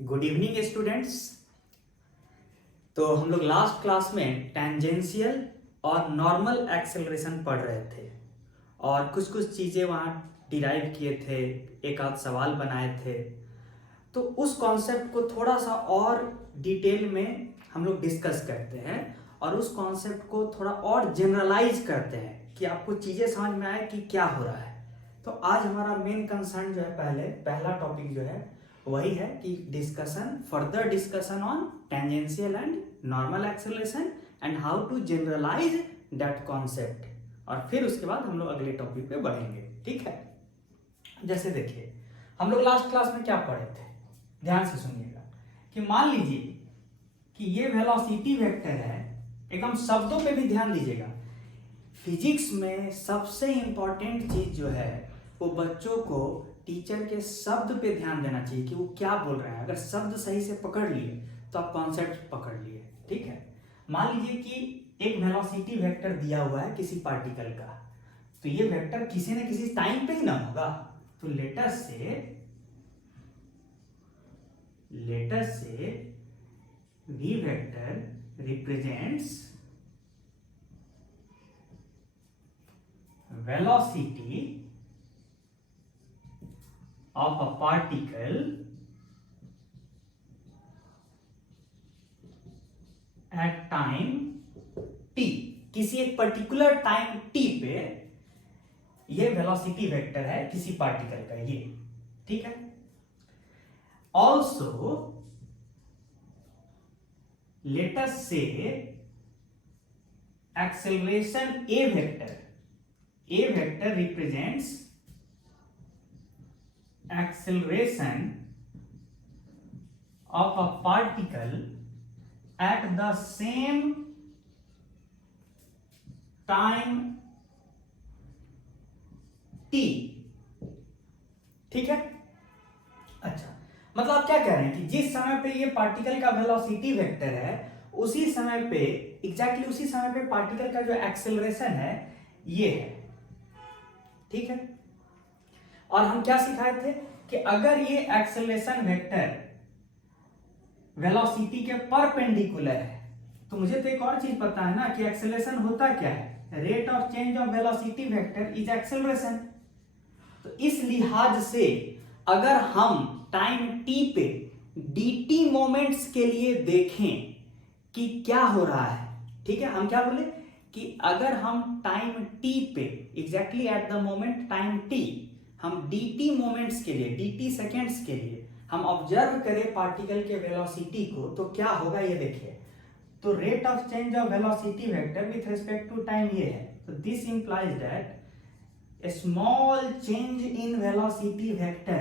Good evening students. तो हम लोग लास्ट क्लास में टेंजेंशियल और नॉर्मल एक्सेलरेशन पढ़ रहे थे और कुछ कुछ चीज़ें वहाँ डिराइव किए थे, एक आध सवाल बनाए थे। तो उस कॉन्सेप्ट को थोड़ा सा और डिटेल में हम लोग डिस्कस करते हैं और उस कॉन्सेप्ट को थोड़ा और जनरलाइज करते हैं कि आपको चीज़ें समझ में आए कि क्या हो रहा है। तो आज हमारा मेन कंसर्न जो है, पहला टॉपिक जो है वही है कि further discussion on tangential and normal acceleration and how to generalise that concept, और फिर उसके बाद हम लोग अगले टॉपिक पे बढ़ेंगे। ठीक है, जैसे देखिए हम लोग लास्ट क्लास में क्या पढ़े थे, ध्यान से सुनिएगा कि मान लीजिए कि ये वेलोसिटी वेक्टर है। एकदम शब्दों पे भी ध्यान दीजिएगा। फिजिक्स में सबसे इंपॉर्टेंट चीज जो है वो बच्चों को टीचर के शब्द पे ध्यान देना चाहिए कि वो क्या बोल रहे हैं। अगर शब्द सही से पकड़ लिए तो आप कॉन्सेप्ट पकड़ लिए। ठीक है, मान लीजिए कि एक वेलोसिटी वेक्टर दिया हुआ है किसी पार्टिकल का, तो ये वेक्टर किसी न किसी टाइम पे ही ना होगा। तो लेटर से v vector represents velocity of a particle at time t। किसी एक पर्टिकुलर टाइम t पे ये वेलोसिटी वेक्टर है किसी पार्टिकल का, ये ठीक है। ऑल्सो लेट अस से acceleration a vector represents acceleration of a particle at the same time t। ठीक है, अच्छा मतलब आप क्या कह रहे हैं कि जिस समय पे ये पार्टिकल का वेलोसिटी वेक्टर है उसी समय पे एग्जैक्टली उसी समय पे पार्टिकल का जो एक्सेलरेशन है ये है। ठीक है, और हम क्या सिखाए थे कि अगर ये एक्सेलरेशन वेक्टर वेलोसिटी के परपेंडिकुलर है तो मुझे तो एक और चीज पता है ना कि एक्सेलरेशन होता क्या है, rate of change of velocity vector is acceleration. तो इस लिहाज से अगर हम टाइम t पे dt मोमेंट्स के लिए देखें कि क्या हो रहा है, ठीक है, हम क्या बोले कि अगर हम टाइम t पे exactly at the moment time t हम dt मोमेंट्स के लिए, dt सेकेंड्स के लिए हम ऑब्जर्व करें पार्टिकल के वेलोसिटी को, तो क्या होगा ये देखिए। तो rate of change of velocity vector with respect to time ये है। तो this implies that a small change in velocity vector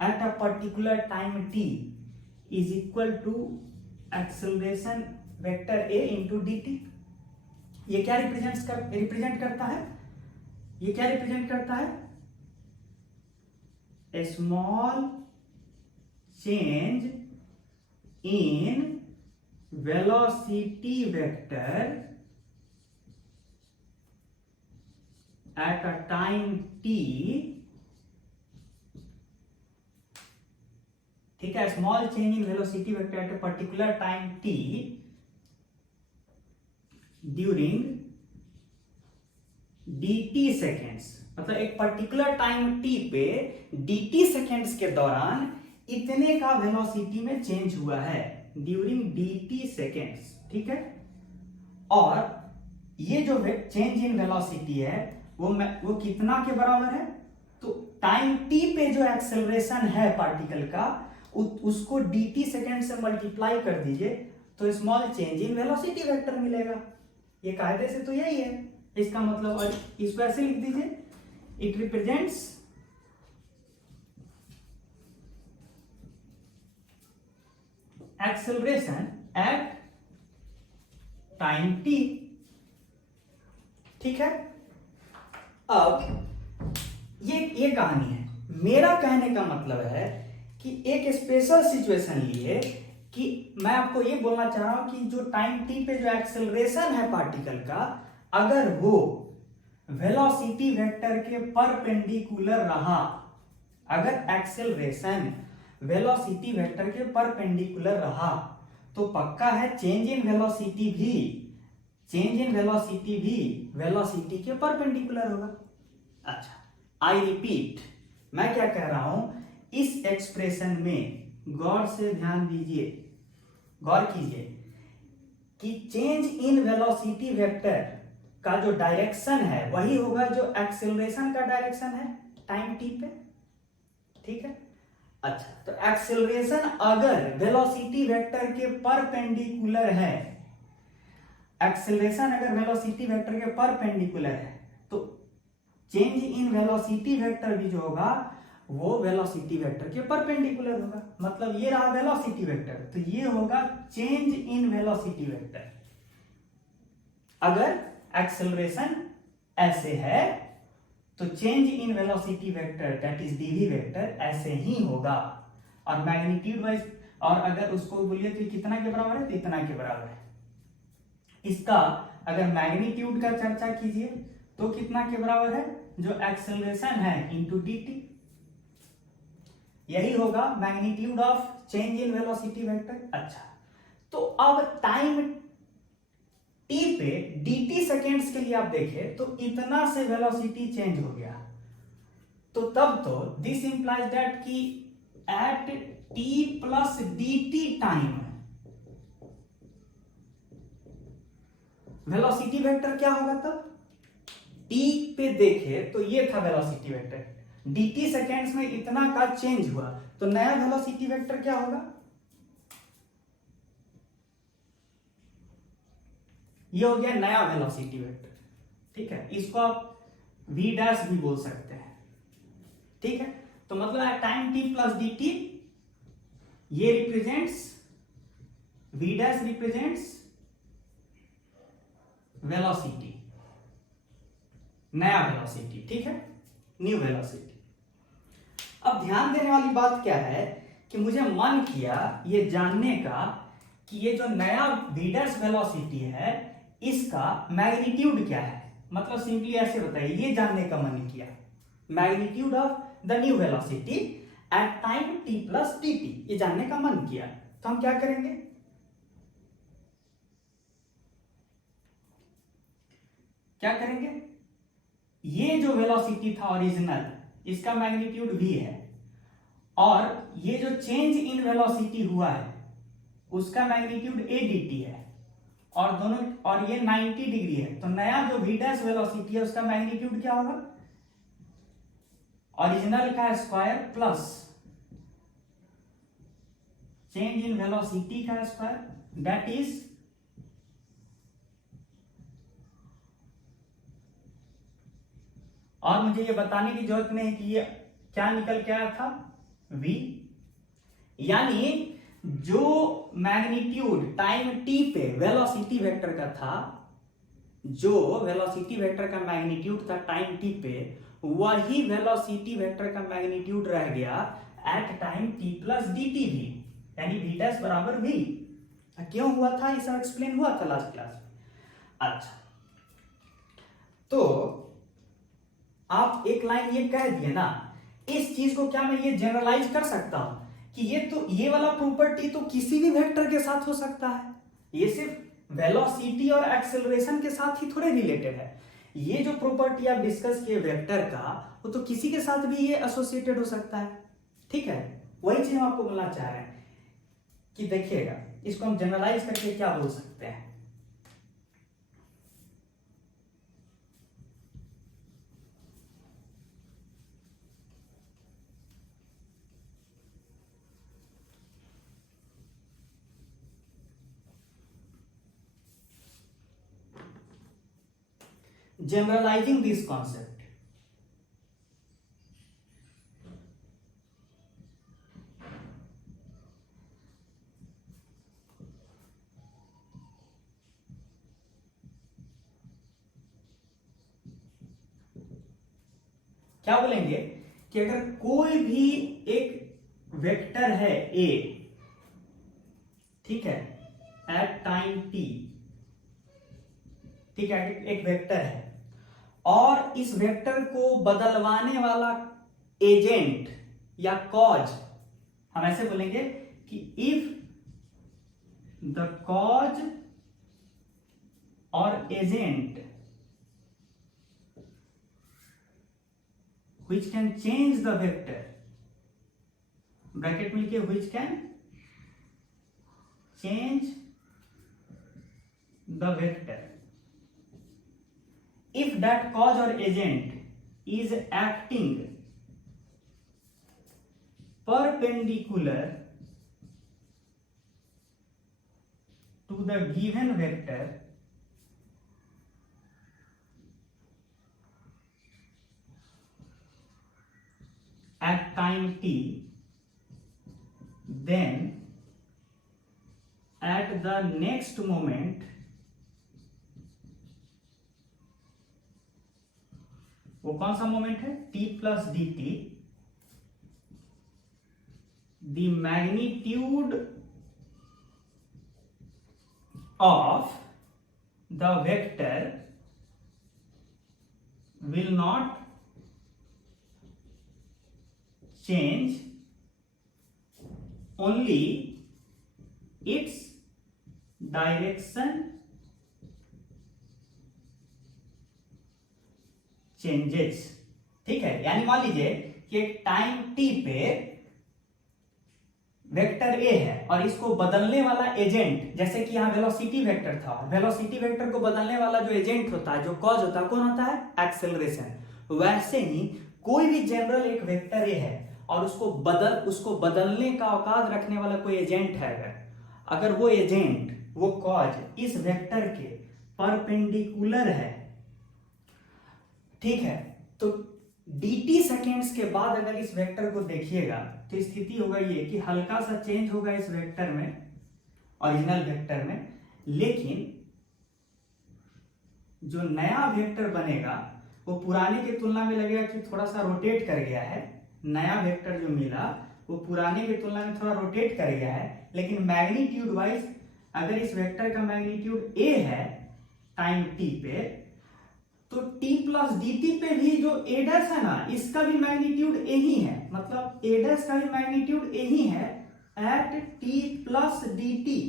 at a particular time t is equal to acceleration vector a into dt। ये क्या represent करता है, ये क्या represent करता है, a small change in velocity vector at a time t, ठीक है, small change in velocity vector eight a particular time t during dt seconds. मतलब एक पर्टिकुलर टाइम t पे dt सेकेंड्स के दौरान इतने का वेलोसिटी में चेंज हुआ है ड्यूरिंग dt सेकेंड्स। ठीक है, और ये जो चेंज इन वेलोसिटी है वो कितना के बराबर है, तो टाइम t पे जो एक्सेलरेशन है पार्टिकल का उसको dt सेकेंड से मल्टीप्लाई कर दीजिए तो small change in velocity vector मिलेगा। ये कायदे से तो यही है, इसका मतलब इसको ऐसे लिख दीजिए, it represents acceleration at time t। ठीक है, अब ये कहानी है। मेरा कहने का मतलब है कि एक स्पेशल सिचुएशन लिए कि मैं आपको ये बोलना चाह रहा हूं कि जो टाइम t पे जो एक्सेलरेशन है पार्टिकल का, अगर वो वेलोसिटी वेक्टर के परपेंडिकुलर रहा, अगर एक्सेलरेशन वेलोसिटी वेक्टर के परपेंडिकुलर रहा तो पक्का है चेंज इन वेलोसिटी भी वेलोसिटी के परपेंडिकुलर होगा। अच्छा, आई रिपीट, मैं क्या कह रहा हूं, इस एक्सप्रेशन में गौर से ध्यान दीजिए, गौर कीजिए कि चेंज इन वेलोसिटी वेक्टर का जो डायरेक्शन है वही होगा जो एक्सेलरेशन का डायरेक्शन है टाइम टी पे। ठीक है, अच्छा, तो एक्सेलरेशन अगर वेलोसिटी वेक्टर के परपेंडिकुलर है, एक्सेलरेशन अगर वेलोसिटी वेक्टर के परपेंडिकुलर है तो चेंज इन वेलोसिटी वेक्टर भी जो होगा वो वेलोसिटी वेक्टर के परपेंडिकुलर होगा। मतलब ये रहा वेलोसिटी वेक्टर, तो ये होगा चेंज इन वेलोसिटी वेक्टर। अगर एक्सेलरेशन ऐसे है तो change in velocity vector that is d v vector ऐसे ही होगा। और मैग्नीट्यूड वाइज, और अगर उसको बोलिए तो कितना के बराबर है, तो इतना के बराबर है। इसका अगर मैग्नीट्यूड का चर्चा कीजिए तो कितना के बराबर है, जो एक्सेलरेशन है इंटू dt, यही होगा magnitude of change in velocity vector. अच्छा, तो अब टाइम t पे dt सेकेंड्स के लिए आप देखें तो इतना से वेलोसिटी चेंज हो गया, तो तब तो दिस इंप्लाइज दैट कि at t plus dt time velocity vector क्या होगा तब, t पे देखे तो ये था वेलोसिटी वेक्टर, dt सेकेंड्स में इतना का चेंज हुआ तो नया वेलोसिटी वेक्टर क्या होगा, ये हो गया नया वेलोसिटी वेक्टर। ठीक है, इसको आप v डैश भी बोल सकते हैं। ठीक है, तो मतलब टाइम t प्लस dt, ये represents v dash represents velocity, नया वेलोसिटी। ठीक है, न्यू वेलोसिटी। अब ध्यान देने वाली बात क्या है कि मुझे मन किया ये जानने का कि ये जो नया v डैश वेलोसिटी है इसका मैग्नीट्यूड क्या है। मतलब सिंपली ऐसे बताइए, ये जानने का मन किया magnitude of the new velocity at time t plus dt, ये जानने का मन किया। तो हम क्या करेंगे, क्या करेंगे, ये जो वेलोसिटी था ओरिजिनल इसका मैग्नीट्यूड v है, और ये जो चेंज इन वेलोसिटी हुआ है उसका मैग्नीट्यूड a dt है, और दोनों, और ये 90 डिग्री है, तो नया जो v डैश वेलोसिटी है उसका मैग्नीट्यूड क्या होगा, ओरिजिनल का square plus change in velocity का स्क्वायर, दैट इज और मुझे ये बताने की जरूरत नहीं कि ये क्या निकल के आया था, v, यानी जो मैग्नीट्यूड टाइम t पे वेलोसिटी वेक्टर का था, जो वेलोसिटी वेक्टर का मैग्नीट्यूड था टाइम t पे, वही वेलोसिटी वेक्टर का मैग्नीट्यूड रह गया at time t plus dt भी, यानी v डैश बराबर v। क्यों हुआ था ये सब एक्सप्लेन हुआ था लास्ट क्लास में। अच्छा, तो आप एक लाइन ये कह दिए ना, इस चीज को क्या मैं ये जनरलाइज कर सकता हूं कि ये तो ये वाला प्रॉपर्टी तो किसी भी वेक्टर के साथ हो सकता है, ये सिर्फ वेलोसिटी और एक्सेलरेशन के साथ ही थोड़े रिलेटेड है। ये जो प्रॉपर्टी आप डिस्कस किए वेक्टर का, वो तो किसी के साथ भी ये एसोसिएटेड हो सकता है। ठीक है, वही चीज हम आपको बोलना चाह रहे हैं कि देखिएगा, इसको हम जनरलाइज करके क्या बोल सकते हैं, generalizing this concept। क्या बोलेंगे कि अगर कोई भी एक वेक्टर है a, ठीक है, एट टाइम t, ठीक है, एक वेक्टर है और इस वेक्टर को बदलवाने वाला एजेंट या कॉज हम ऐसे बोलेंगे कि इफ द कॉज और agent which can change the vector, bracket में लिखिए which can change the vector, if that cause or agent is acting perpendicular to the given vector at time t, then at the next moment वो कौन सा moment है, t plus d T, the magnitude of the vector will not change, only its direction changes। ठीक है, यानी मान लीजिए कि एक टाइम t पे वेक्टर ए है और इसको बदलने वाला एजेंट, जैसे कि यहाँ वेलोसिटी वेक्टर था, वेलोसिटी वेक्टर को बदलने वाला जो एजेंट होता है, जो कॉज होता है, कौन होता है, एक्सेलरेशन। वैसे ही कोई भी जनरल एक वेक्टर ए है और उसको बदलने का औकात रखने वाला कोई एजेंट है, अगर वो एजेंट, वो कॉज इस वेक्टर के परपेंडिकुलर है, ठीक है, तो dt सेकेंड्स के बाद अगर इस वेक्टर को देखिएगा तो स्थिति होगा ये कि हल्का सा चेंज होगा इस वेक्टर में, ओरिजिनल वेक्टर में, लेकिन जो नया वेक्टर बनेगा वो पुराने की तुलना में लगेगा कि थोड़ा सा रोटेट कर गया है। नया वेक्टर जो मिला वो पुराने की तुलना में थोड़ा रोटेट कर गया है, लेकिन मैग्नीट्यूड वाइज अगर इस वेक्टर का मैग्नीट्यूड a है टाइम t पे, तो t प्लस डी टी पे भी जो a डैश है ना, इसका भी मैग्नीट्यूड a ही है, मतलब a डैश का भी मैग्नीट्यूड a ही है at t plus d T.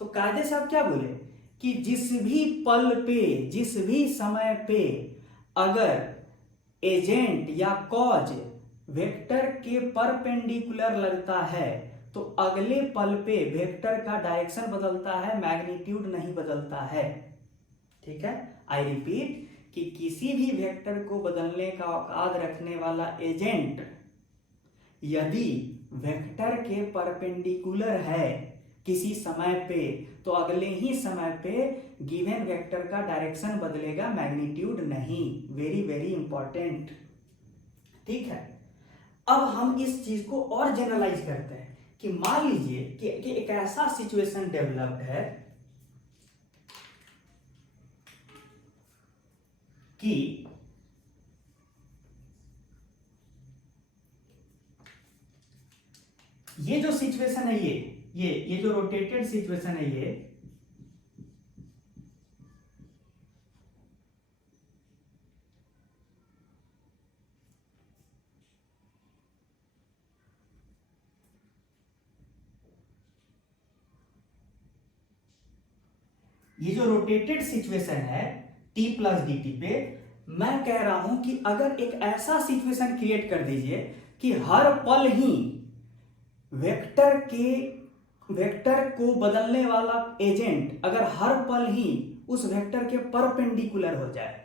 तो कायदे से आप क्या बोले कि जिस भी पल पे, जिस भी समय पे अगर एजेंट या कॉज वेक्टर के परपेंडिकुलर लगता है तो अगले पल पे वेक्टर का डायरेक्शन बदलता है, मैग्नीट्यूड नहीं बदलता है। ठीक है, आई रिपीट कि किसी भी वेक्टर को बदलने का औकात रखने वाला एजेंट यदि वेक्टर के परपेंडिकुलर है किसी समय पे, तो अगले ही समय पे गिवन वेक्टर का डायरेक्शन बदलेगा, मैग्नीट्यूड नहीं। Very very important. ठीक है, अब हम इस चीज को और जनरलाइज करते हैं कि मान लीजिए कि एक ऐसा सिचुएशन डेवलप्ड है कि ये जो सिचुएशन है, ये जो रोटेटेड सिचुएशन है, ये जो रोटेटेड सिचुएशन है t प्लस डी टी पे, मैं कह रहा हूं कि अगर एक ऐसा सिचुएशन क्रिएट कर दीजिए कि हर पल ही वेक्टर को बदलने वाला एजेंट अगर हर पल ही उस वेक्टर के परपेंडिकुलर हो जाए।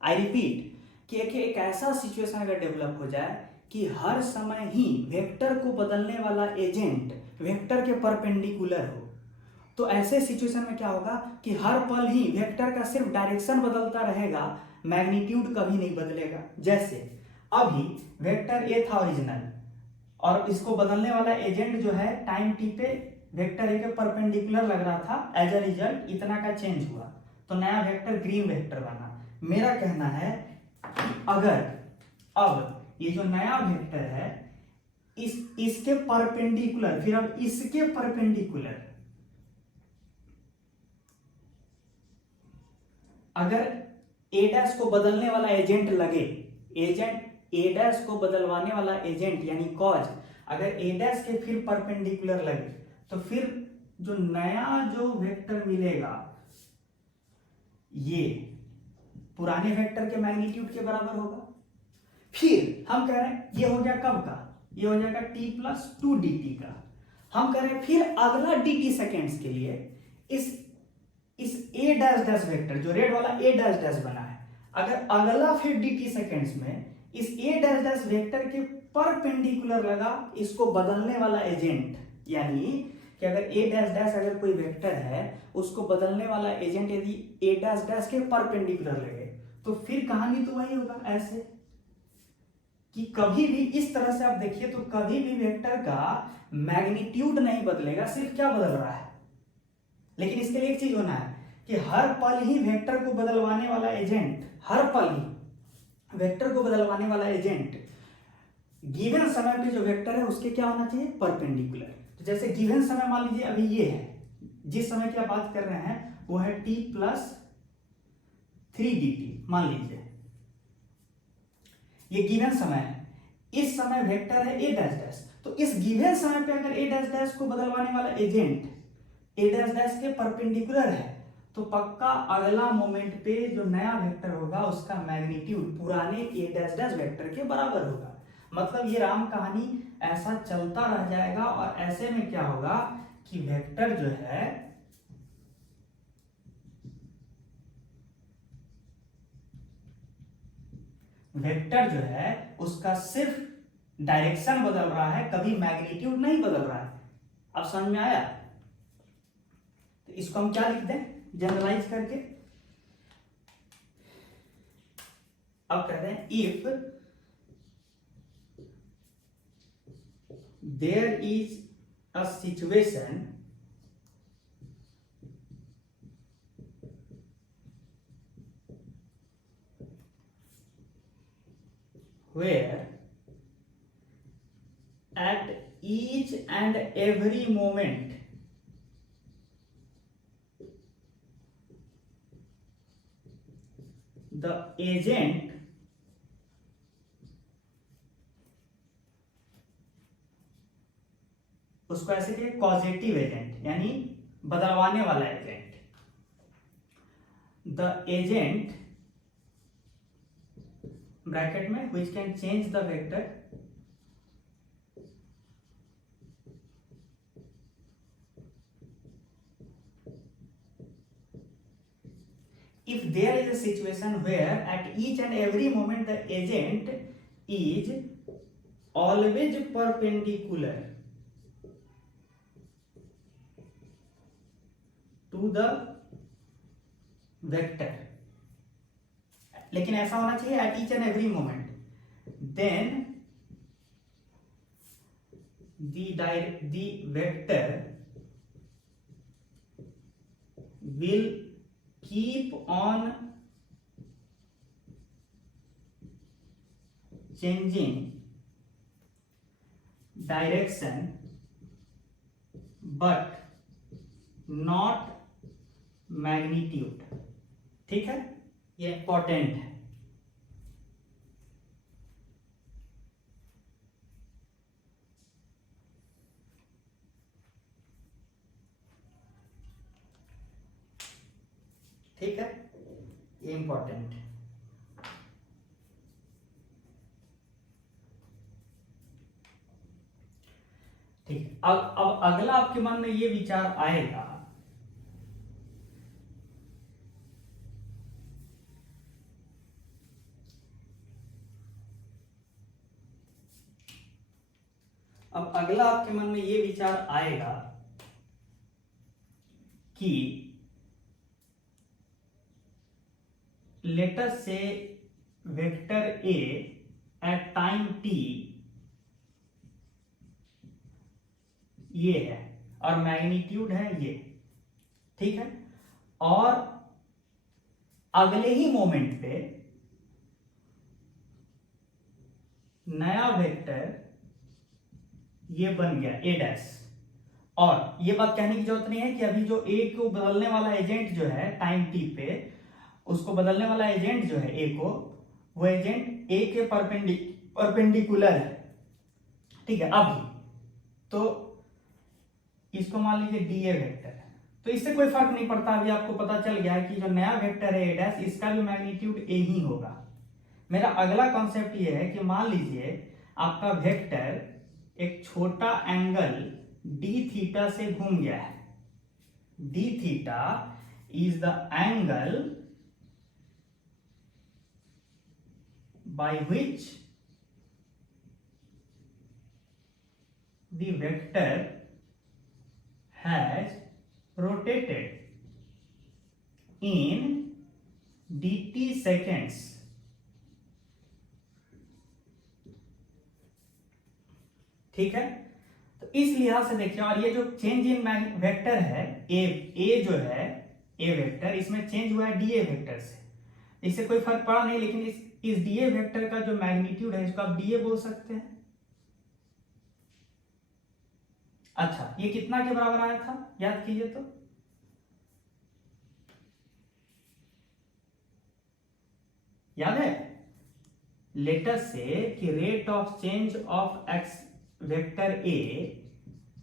आई रिपीट कि एक ऐसा सिचुएशन अगर डेवलप हो जाए कि हर समय ही वेक्टर को बदलने वाला एजेंट वेक्टर के परपेंडिकुलर हो, तो ऐसे सिचुएशन में क्या होगा कि हर पल ही वेक्टर का सिर्फ डायरेक्शन बदलता रहेगा, मैग्नीट्यूड कभी नहीं बदलेगा। जैसे अभी वेक्टर ए था ओरिजिनल और इसको बदलने वाला एजेंट जो है टाइम टी पे वेक्टर ए के परपेंडिकुलर लग रहा था, एज अ रिजल्ट इतना का चेंज हुआ तो नया वेक्टर ग्रीन वेक्टर बना। मेरा कहना है कि अगर अब ये जो नया वेक्टर है इसके परपेंडिकुलर, फिर अब इसके परपेंडिकुलर अगर ए डैश को बदलने वाला एजेंट लगे, एजेंट ए डैश को बदलवाने वाला एजेंट यानी कॉज अगर ए डैश के फिर परपेंडिकुलर लगे तो फिर जो नया जो वेक्टर मिलेगा ये पुराने वेक्टर के मैग्नीट्यूड के बराबर होगा। फिर हम कह रहे हैं ये हो गया कब का, ये हो जाएगा t+2 dt का। हम कह रहे हैं फिर अगला dt सेकेंड्स के लिए इस a डैश डैश वेक्टर जो रेड वाला a डैश डैश बना है, अगर अगला फिर dt सेकेंड्स में इस a डैश डैश वेक्टर के परपेंडिकुलर लगा इसको बदलने वाला एजेंट, यानी कि अगर a डैश डैश अगर कोई वेक्टर है उसको बदलने वाला एजेंट यदि a डैश डैश के परपेंडिकुलर लगे तो फिर कहानी तो वही होगा, ऐसे कि कभी भी इस तरह से आप देखिए तो कभी भी वेक्टर का मैग्नीट्यूड नहीं बदलेगा, सिर्फ क्या बदल रहा है। लेकिन इसके लिए एक चीज होना है कि हर पल ही वेक्टर को बदलवाने वाला एजेंट, हर पल ही वेक्टर को बदलवाने वाला एजेंट गिवन समय पे जो वेक्टर है उसके क्या होना चाहिए, परपेंडिकुलर। तो जैसे गिवन समय मान लीजिए अभी ये है, जिस समय की आप बात कर रहे हैं वो है t+3 dt मान लीजिए, ये गिवन समय है। इस समय वेक्टर है a डैश डैश, तो इस गिवन समय पे अगर a डैश डैश को बदलवाने वाला एजेंट a डैश डैश के परपेंडिकुलर है तो पक्का अगला मोमेंट पे जो नया वेक्टर होगा उसका मैग्नीट्यूड पुराने a डैश डैश वेक्टर के बराबर होगा। मतलब ये राम कहानी ऐसा चलता रह जाएगा और ऐसे में क्या होगा कि वेक्टर जो है उसका सिर्फ डायरेक्शन बदल रहा है, कभी मैग्नीट्यूड नहीं बदल रहा है। अब समझ में आया? तो इसको हम क्या लिख दें जनरलाइज करके, अब कहते हैं if there is a situation where at each and every moment the agent उसको ऐसे कहिए कॉजेटिव एजेंट, यानी बदलवाने वाला एजेंट, द एजेंट ब्रैकेट में which can change the vector if there is a situation where at each and every moment the agent is always perpendicular to the vector, लेकिन ऐसा होना चाहिए at each and every moment, then the vector will keep on changing direction but not magnitude। ठीक है, ये important है। ठीक है, ये इंपॉर्टेंट है। ठीक, अब अगला आपके मन में ये विचार आएगा कि let us say vector A at time t ये है और मैग्नीट्यूड है ये, ठीक है, और अगले ही मोमेंट पे नया वेक्टर ये बन गया a डैश। और ये बात कहने की जरूरत नहीं है कि अभी जो a को बदलने वाला एजेंट जो है टाइम t पे, उसको बदलने वाला एजेंट जो है a को, वो एजेंट a के परपेंडिकुलर है। ठीक है, अभी तो इसको मान लीजिए डी ए वेक्टर है, तो इससे कोई फर्क नहीं पड़ता। अभी आपको पता चल गया है कि जो नया वेक्टर है ए डैश, इसका भी मैग्नीट्यूड ए ही होगा। मेरा अगला कॉन्सेप्ट ये है कि मान लीजिए आपका वेक्टर एक छोटा एंगल डी थीटा से घूम गया है। D theta is the angle by which the vector has rotated in dt seconds। ठीक है, तो इस लिहाज से देखिए, और ये जो चेंज इन वेक्टर है ए जो है ए वेक्टर, इसमें चेंज हुआ है डी ए वेक्टर से, इससे कोई फर्क पड़ा नहीं। लेकिन इस डी ए वेक्टर का जो मैग्नीट्यूड है इसको आप डी ए बोल सकते हैं। अच्छा, ये कितना के बराबर आया था, याद कीजिए तो। याद है, लेटर से कि rate of change of x vector A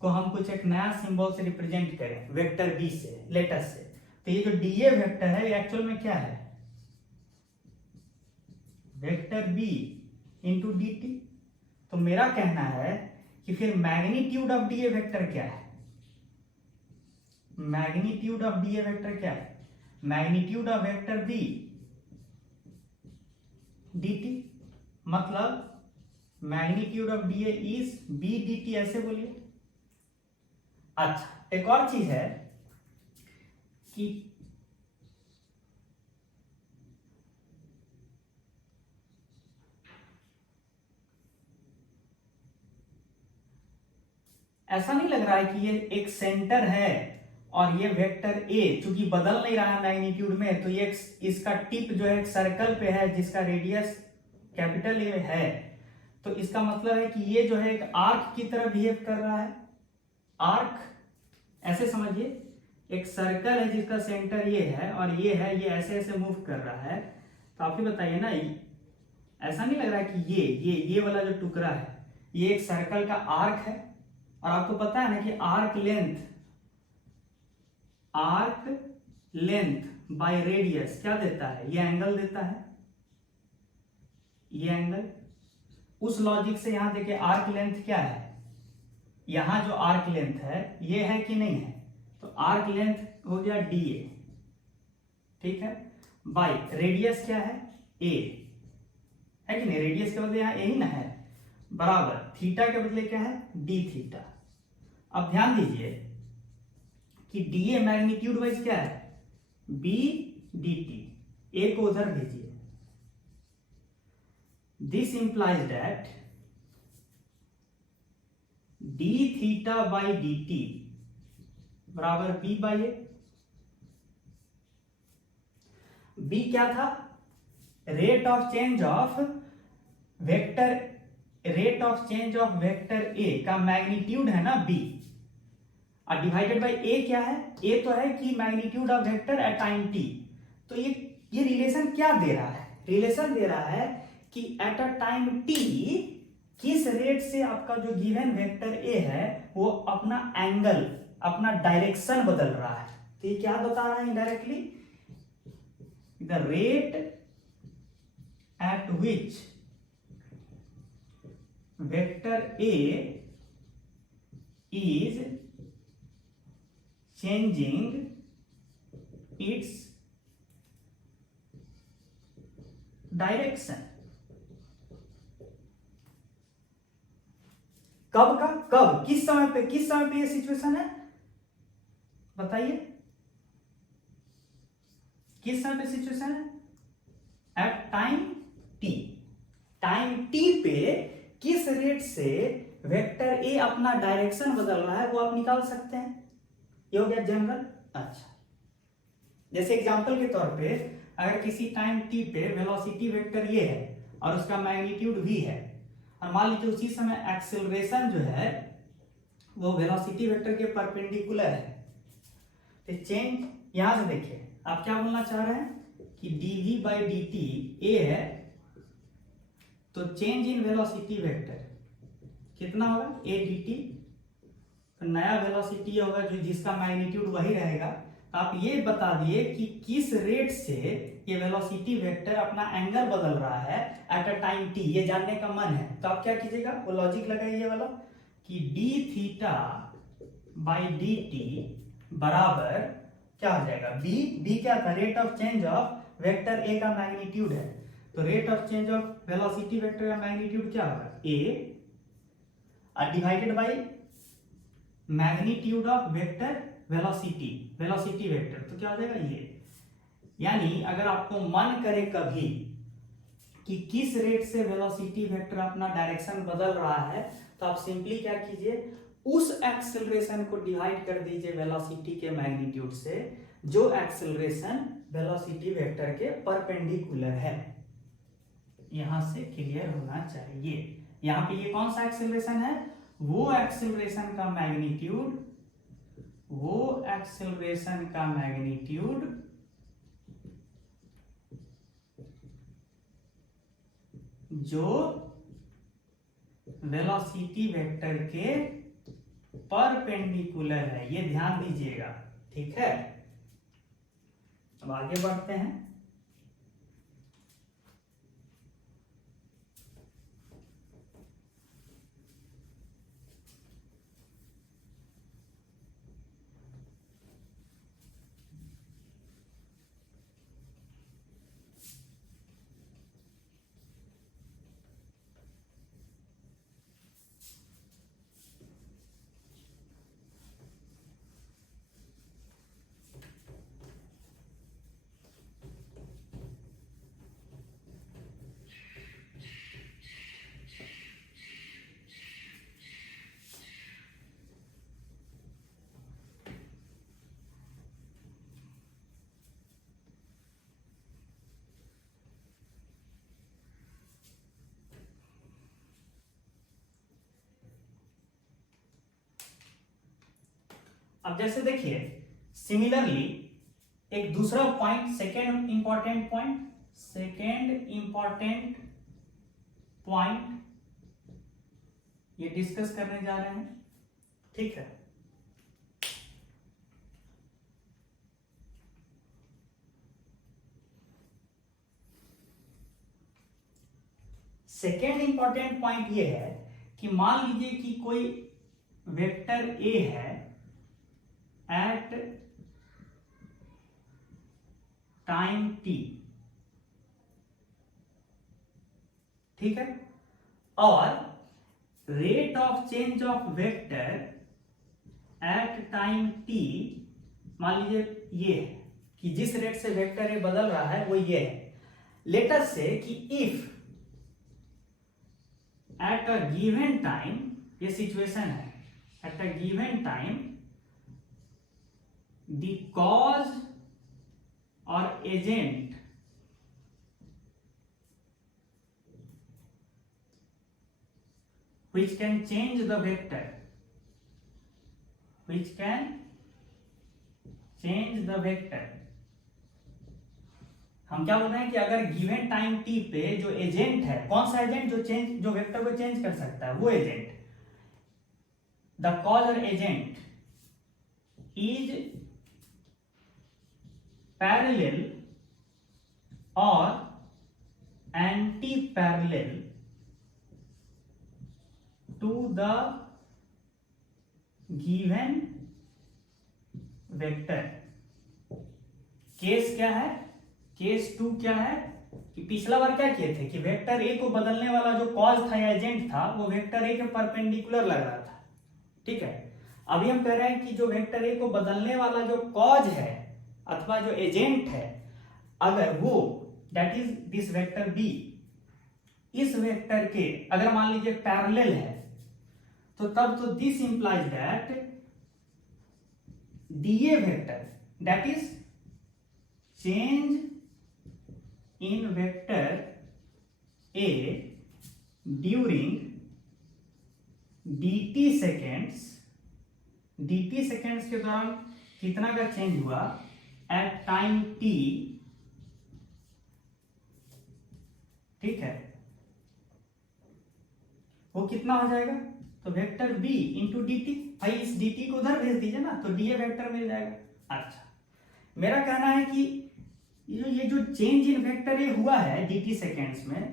को हम कुछ एक नया सिंबल से रिप्रेजेंट करें, वेक्टर बी से, लेटर से। तो ये जो डी ए वेक्टर है, ये एक्चुअल में क्या है, vector B into D T. तो मेरा कहना है कि फिर magnitude of D A vector क्या है, magnitude of D A vector क्या है, magnitude of vector B D T. मतलब magnitude of D A is B D T, ऐसे बोलिए। अच्छा, एक और चीज है कि ऐसा नहीं लग रहा है कि ये एक सेंटर है और ये वेक्टर ए चूंकि बदल नहीं रहा है मैग्नीट्यूड में, तो ये इसका टिप जो है एक सर्कल पे है जिसका रेडियस कैपिटल ए है। तो इसका मतलब है कि ये जो है एक आर्क की तरह बिहेव कर रहा है। आर्क ऐसे समझिए, एक सर्कल है जिसका सेंटर ये है और ये है, ये ऐसे ऐसे मूव कर रहा है। तो आप ही बताइए ना, ऐसा नहीं लग रहा है कि ये वाला जो टुकड़ा है ये एक सर्कल का आर्क है। और आपको पता है ना कि आर्क लेंथ बाय रेडियस क्या देता है, ये एंगल देता है, ये एंगल। उस लॉजिक से यहां देखिए आर्क लेंथ क्या है, यहां जो आर्क लेंथ है ये है कि नहीं है, तो आर्क लेंथ हो गया डी ए, ठीक है, बाय रेडियस क्या है ए, है कि नहीं, रेडियस के बदले यहां ए ही ना है, बराबर थीटा के बदले क्या है डी थीटा। अब ध्यान दीजिए कि डी ए मैग्नीट्यूड वाइज क्या है बी डी टी, ए को उधर भेजिए। This implies that D theta by D T बराबर बी बाई ए। बी क्या था, rate of change of vector, rate of change of vector A का मैग्नीट्यूड है ना बी, और डिवाइडेड बाय ए क्या है, ए तो है कि magnitude of vector eight time T. तो ये रिलेशन क्या दे रहा है, रिलेशन दे रहा है कि एट अ टाइम टी किस रेट से आपका जो गिवन वेक्टर ए है वो अपना एंगल, अपना डायरेक्शन बदल रहा है। तो ये क्या बता रहा है indirectly, the rate at which vector A is changing its direction। कब किस समय पे ये सिचुएशन है, बताइए किस समय पे सिचुएशन है, at time t. Time t पे किस रेट से वेक्टर ए अपना डायरेक्शन बदल रहा है वो आप निकाल सकते हैं। ये हो गया जनरल। अच्छा, जैसे एग्जांपल के तौर पे अगर किसी टाइम टी पे वेलोसिटी वेक्टर ये है और उसका मैग्नीट्यूड v है, और मान लीजिए उसी समय एक्सेलरेशन जो है वो वेलोसिटी वेक्टर के परपेंडिकुलर है, तो चेंज यहां से देखिए आप क्या बोलना चाह रहे हैं कि dv by D T A है, तो चेंज इन वेलोसिटी वेक्टर कितना होगा a dt तो नया वेलोसिटी होगा जो जिसका मैग्नीट्यूड वही रहेगा। तो आप ये बता दिए कि किस रेट से ये वेलोसिटी वेक्टर अपना एंगल बदल रहा है एट अ टाइम टी, ये जानने का मन है। तो आप क्या कीजिएगा, वो लॉजिक लगाइए वाला कि D theta by D T बराबर क्या हो जाएगा, बी क्या था, rate of change of vector A का मैग्नीट्यूड है। तो rate of change of velocity vector का मैग्नीट्यूड क्या होगा, A divided by magnitude of vector velocity vector, तो क्या हो जाएगा ये। यानी अगर आपको मन करे कभी कि किस रेट से वेलोसिटी वेक्टर अपना डायरेक्शन बदल रहा है, तो आप सिंपली क्या कीजिए, उस एक्सेलरेशन को डिवाइड कर दीजिए वेलोसिटी के मैग्नीट्यूड से जो एक्सेलरेशन वेलोसिटी वेक्टर के परपेंडिकुलर है। यहां से क्लियर होना चाहिए। यहां पे ये कौन सा एक्सेलरेशन है, वो एक्सेलरेशन का मैग्नीट्यूड जो वेलोसिटी वेक्टर के परपेंडिकुलर है, ये ध्यान दीजिएगा, ठीक है। अब आगे बढ़ते हैं। अब जैसे देखिए सिमिलरली एक दूसरा पॉइंट, सेकेंड इंपॉर्टेंट पॉइंट ये डिस्कस करने जा रहे हैं, ठीक है। सेकेंड इंपॉर्टेंट पॉइंट ये है कि मान लीजिए कि कोई वेक्टर ए है एट टाइम टी, ठीक है, और rate of change of vector eight time T मान लीजिए ये है कि जिस रेट से वेक्टर ए बदल रहा है वो ये है। लेट अस से कि if at a given time, ये सिचुएशन है, at a given time the cause or agent which can change the vector, हम क्या बोल रहे हैं कि अगर गिवन टाइम टी पे जो एजेंट है, कौन सा एजेंट जो वेक्टर को चेंज कर सकता है, वो एजेंट, द कॉज और agent is parallel or anti-parallel to the given vector। Case क्या है, केस 2 क्या है कि पिछला बार क्या किए थे कि वेक्टर ए को बदलने वाला जो कॉज था या एजेंट था वो वेक्टर ए के परपेंडिकुलर लग रहा था, ठीक है। अभी हम कह रहे हैं कि जो वेक्टर ए को बदलने वाला जो कॉज है अथवा जो एजेंट है, अगर वो that is this vector B, इस वेक्टर के अगर मान लीजिए पैरेलल है, तो तब तो this implies that d A vector that is change in vector A during dt seconds के दौरान कितना का चेंज हुआ एट टाइम t, ठीक है, वो कितना हो जाएगा। तो vector B into D t, भाई इस डी टी को उधर भेज दीजिए ना तो डी ए वेक्टर मिल जाएगा। अच्छा, मेरा कहना है कि ये जो चेंज इन वेक्टर ए हुआ है डी टी सेकेंड्स में,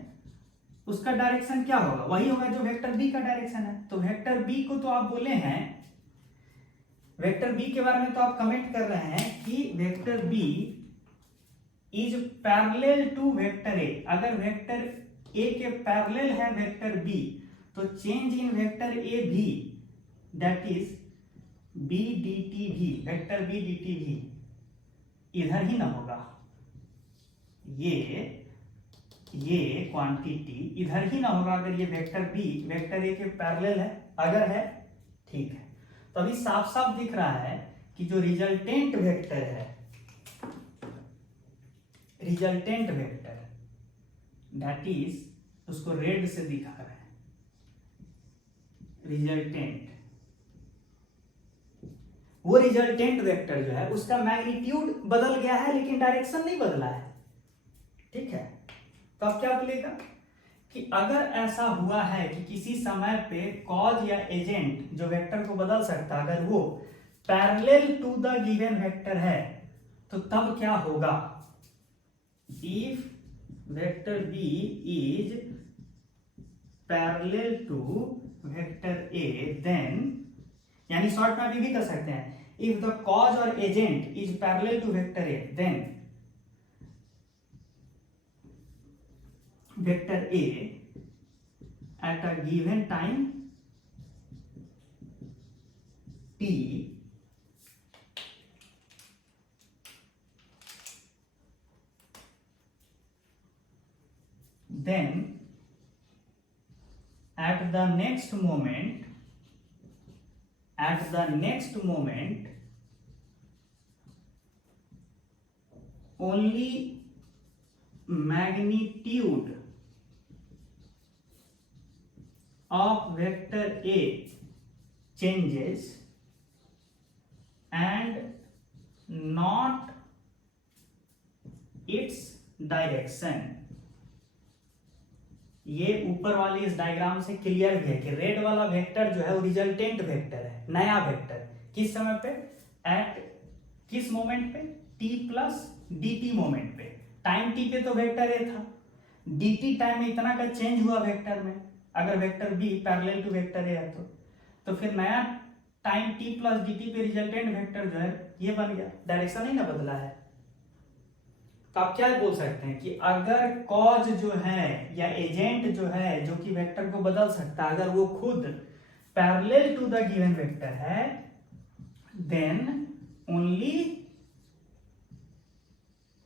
उसका डायरेक्शन क्या होगा, वही होगा जो वेक्टर बी का डायरेक्शन है। तो वेक्टर बी को तो आप बोले हैं, वेक्टर बी के बारे में तो आप कमेंट कर रहे हैं कि vector B is parallel to vector A. अगर वेक्टर ए के पैरेलल है वेक्टर बी तो चेंज इन वेक्टर ए भी, that is B D t भी, वेक्टर बी डी टी भी इधर ही ना होगा, ये क्वांटिटी इधर ही ना होगा अगर ये वेक्टर बी वेक्टर ए के पैरेलल है, अगर है ठीक है। तो अभी साफ साफ दिख रहा है कि जो रिजल्टेंट वेक्टर है, रिजल्टेंट वेक्टर दैट इज, उसको रेड से दिखा रहे हैं, रिजल्टेंट, वो रिजल्टेंट वेक्टर जो है उसका मैग्नीट्यूड बदल गया है लेकिन डायरेक्शन नहीं बदला है, ठीक है। तो अब क्या बोलेगा कि अगर ऐसा हुआ है कि किसी समय पे कॉज या एजेंट जो वेक्टर को बदल सकता है, अगर वो parallel to the given vector है तो तब क्या होगा, if vector B is parallel to vector A then, यानी शॉर्ट में भी कर सकते हैं, इफ द कॉज और agent is parallel to vector A then vector A at a given time t then at the next moment only magnitude of vector A changes and not its direction। ये ऊपर वाली इस diagram से clear भी है कि red वाला vector जो है वो रिजल्टेंट वेक्टर है, नया वेक्टर, किस समय पे, एट किस मोमेंट पे, t plus d T moment पे। टाइम t पे तो वेक्टर ए था, dt टाइम में इतना का चेंज हुआ वेक्टर में, अगर vector B parallel to vector A है तो फिर नया टाइम t प्लस dt पे रिजल्टेंट वेक्टर जो है ये बन गया, डायरेक्शन ही ना बदला है। तो आप क्या बोल सकते हैं कि अगर कॉज जो है या एजेंट जो है जो कि वेक्टर को बदल सकता है, अगर वो खुद parallel to the given vector है then only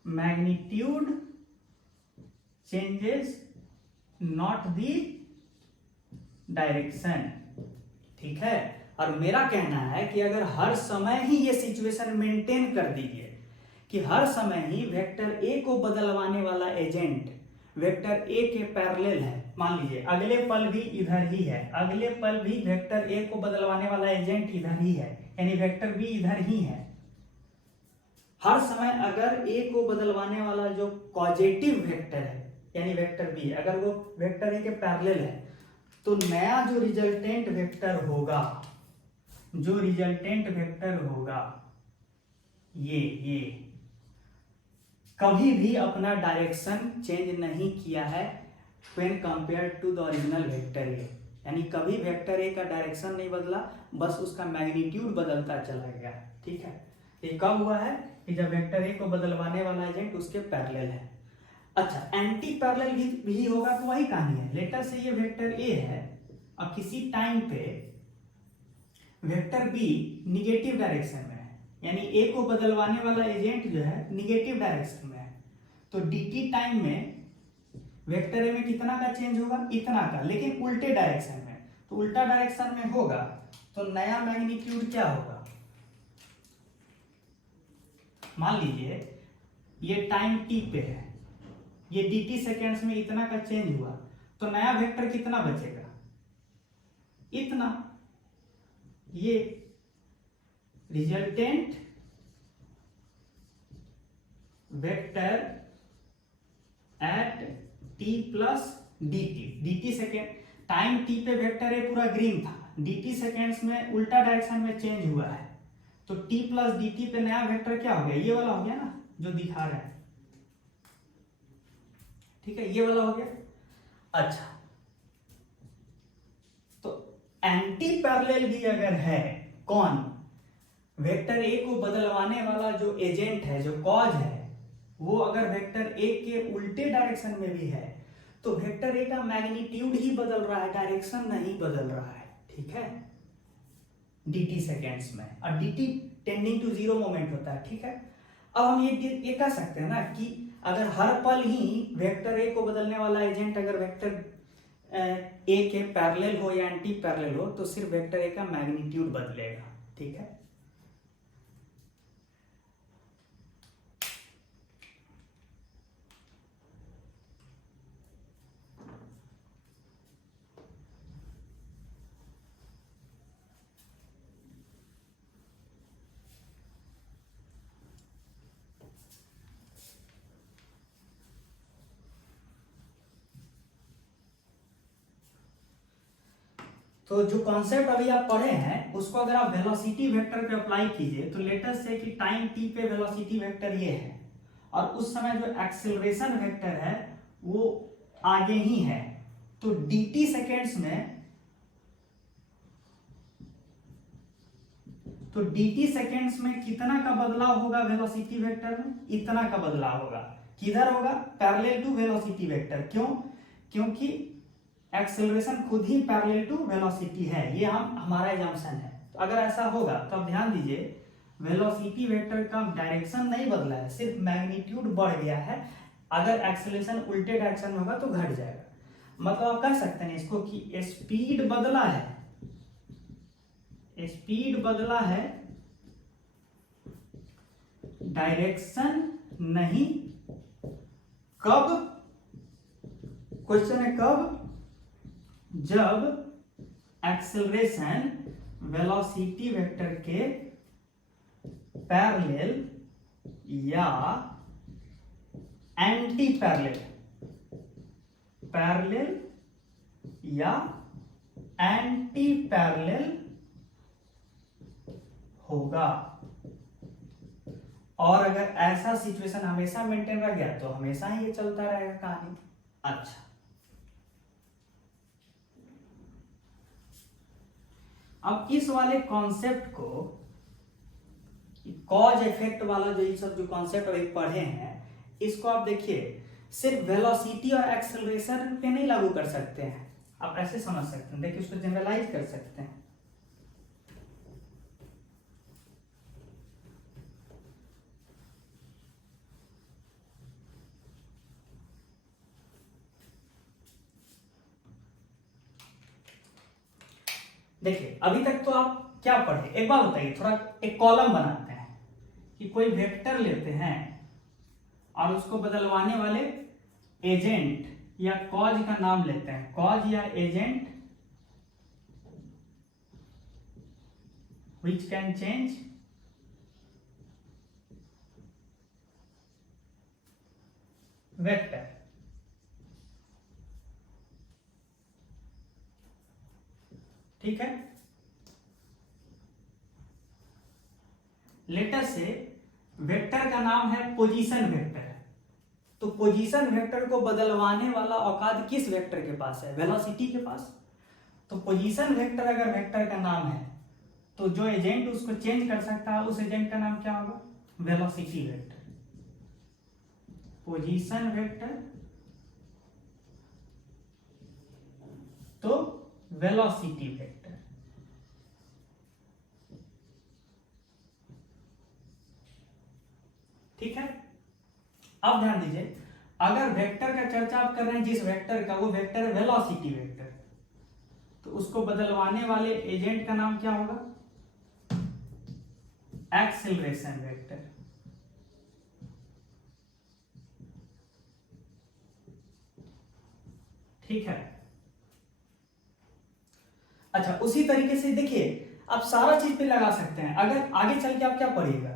magnitude changes not the direction, ठीक है। और मेरा कहना है कि अगर हर समय ही ये सिचुएशन मेंटेन कर दीजिए कि हर समय ही वेक्टर ए को बदलवाने वाला एजेंट वेक्टर ए के पैरेलल है, मान लीजिए अगले पल भी इधर ही है, अगले पल भी वेक्टर ए को बदलवाने वाला एजेंट इधर ही है, यानी वेक्टर बी इधर ही है। हर समय अगर ए को बदलवाने वाला जो पॉजिटिव वेक्टर है यानी वेक्टर बी, अगर वो वेक्टर ए के पैरेलल है तो नया जो रिजल्टेंट वेक्टर होगा, जो रिजल्टेंट वेक्टर होगा ये कभी भी अपना डायरेक्शन चेंज नहीं किया है when compared to the original vector A, यानी कभी वेक्टर ए का डायरेक्शन नहीं बदला, बस उसका मैग्नीट्यूड बदलता चला गया, ठीक है। ये कब हुआ है कि जब वेक्टर ए को बदलवाने वाला एजेंट उसके पैरेलल है। अच्छा, एंटी पैरेलल भी होगा तो वही कहानी है। लेटर से ये वेक्टर ए है और किसी टाइम पे वेक्टर बी निगेटिव डायरेक्शन में है, यानी ए को बदलवाने वाला एजेंट जो है निगेटिव डायरेक्शन में है, तो dt टाइम में वेक्टर ए में कितना का चेंज होगा, इतना का, लेकिन उल्टे डायरेक्शन में। तो उल्टा डायरेक्शन में होगा तो नया मैग्नीट्यूड क्या होगा, मान लीजिए ये टाइम t पे है, ये dt सेकेंड्स में इतना का चेंज हुआ तो नया वेक्टर कितना बचेगा, इतना। ये resultant vector eight t plus dt, dt second, time t पे वेक्टर ए पूरा ग्रीन था dt सेकेंड्स में उल्टा डायरेक्शन में चेंज हुआ है, तो t प्लस dt पे नया वेक्टर क्या हो गया, ये वाला हो गया ना जो दिखा रहे हैं, ठीक है, ये वाला हो गया। अच्छा, तो एंटी पैरेलल भी अगर है, कौन, वेक्टर ए को बदलवाने वाला जो एजेंट है, जो कॉज है, वो अगर वेक्टर ए के उल्टे डायरेक्शन में भी है, तो वेक्टर ए का मैग्नीट्यूड ही बदल रहा है, डायरेक्शन नहीं बदल रहा है, ठीक है, dt सेकेंड्स में, और dt tending to zero moment होता है, ठीक है। अब हम ये कह सकते हैं ना कि अगर हर पल ही वेक्टर ए को बदलने वाला एजेंट अगर वेक्टर ए के पैरेलल हो या एंटी पैरेलल हो, तो सिर्फ वेक्टर ए का मैग्नीट्यूड बदलेगा, ठीक है। तो जो कॉन्सेप्ट अभी आप पढ़े हैं उसको अगर आप वेलोसिटी वेक्टर पे अप्लाई कीजिए, तो लेटेस्ट से कि टाइम t पे वेलोसिटी वेक्टर ये है, और उस समय जो एक्सेलरेशन वेक्टर है वो आगे ही है, तो dt सेकेंड्स में, तो dt सेकेंड्स में कितना का बदलाव होगा वेलोसिटी वेक्टर में, इतना का बदलाव होगा, किधर होगा, पैरेलल टू वेलोसिटी वेक्टर, क्यों, क्योंकि एक्सेलरेशन खुद ही पैरेलल टू वेलोसिटी है, ये हमारा एजम्पशन है। तो अगर ऐसा होगा तो आप ध्यान दीजिए, वेलोसिटी वेक्टर का डायरेक्शन नहीं बदला है, सिर्फ मैग्नीट्यूड बढ़ गया है, अगर एक्सेलरेशन उल्टे डायरेक्शन में होगा तो घट जाएगा। मतलब आप कह सकते हैं इसको कि स्पीड बदला है, स्पीड बदला है, डायरेक्शन नहीं। कब, क्वेश्चन है कब, जब एक्सेलरेशन वेलोसिटी वेक्टर के पैरेलल या एंटी पैरेलल, पैरेलल या एंटी पैरेलल होगा। और अगर ऐसा सिचुएशन हमेशा मेंटेन रह गया तो हमेशा ही ये चलता रहेगा कहानी। अच्छा, अब इस वाले कॉन्सेप्ट को, कॉज इफेक्ट वाला जो ये सब जो कॉन्सेप्ट अभी पढ़े हैं, इसको आप देखिए सिर्फ वेलोसिटी और एक्सेलरेशन पे नहीं लागू कर सकते हैं, आप ऐसे समझ सकते हैं, देखिए उसको जनरलाइज कर सकते हैं। देखिए अभी तक तो आप क्या पढ़े, एक बात बताइए, थोड़ा एक कॉलम बनाते हैं कि कोई वेक्टर लेते हैं और उसको बदलवाने वाले एजेंट या कॉज का नाम लेते हैं, कॉज या agent which can change vector, ठीक है। लेटर से वेक्टर का नाम है पोजीशन वेक्टर, तो पोजीशन वेक्टर को बदलवाने वाला औकात किस वेक्टर के पास है, वेलोसिटी के पास। तो पोजीशन वेक्टर अगर वेक्टर का नाम है तो जो एजेंट उसको चेंज कर सकता है उस एजेंट का नाम क्या होगा, वेलोसिटी वेक्टर। पोजीशन वेक्टर तो वेलोसिटी वेक्टर, ठीक है। अब ध्यान दीजिए, अगर वेक्टर का चर्चा आप कर रहे हैं जिस वेक्टर का, वो वेक्टर है वेलोसिटी वेक्टर, तो उसको बदलवाने वाले एजेंट का नाम क्या होगा, एक्सेलरेशन वेक्टर, ठीक है। अच्छा, उसी तरीके से देखिए आप सारा चीज पे लगा सकते हैं। अगर आगे चल के आप क्या पढ़िएगा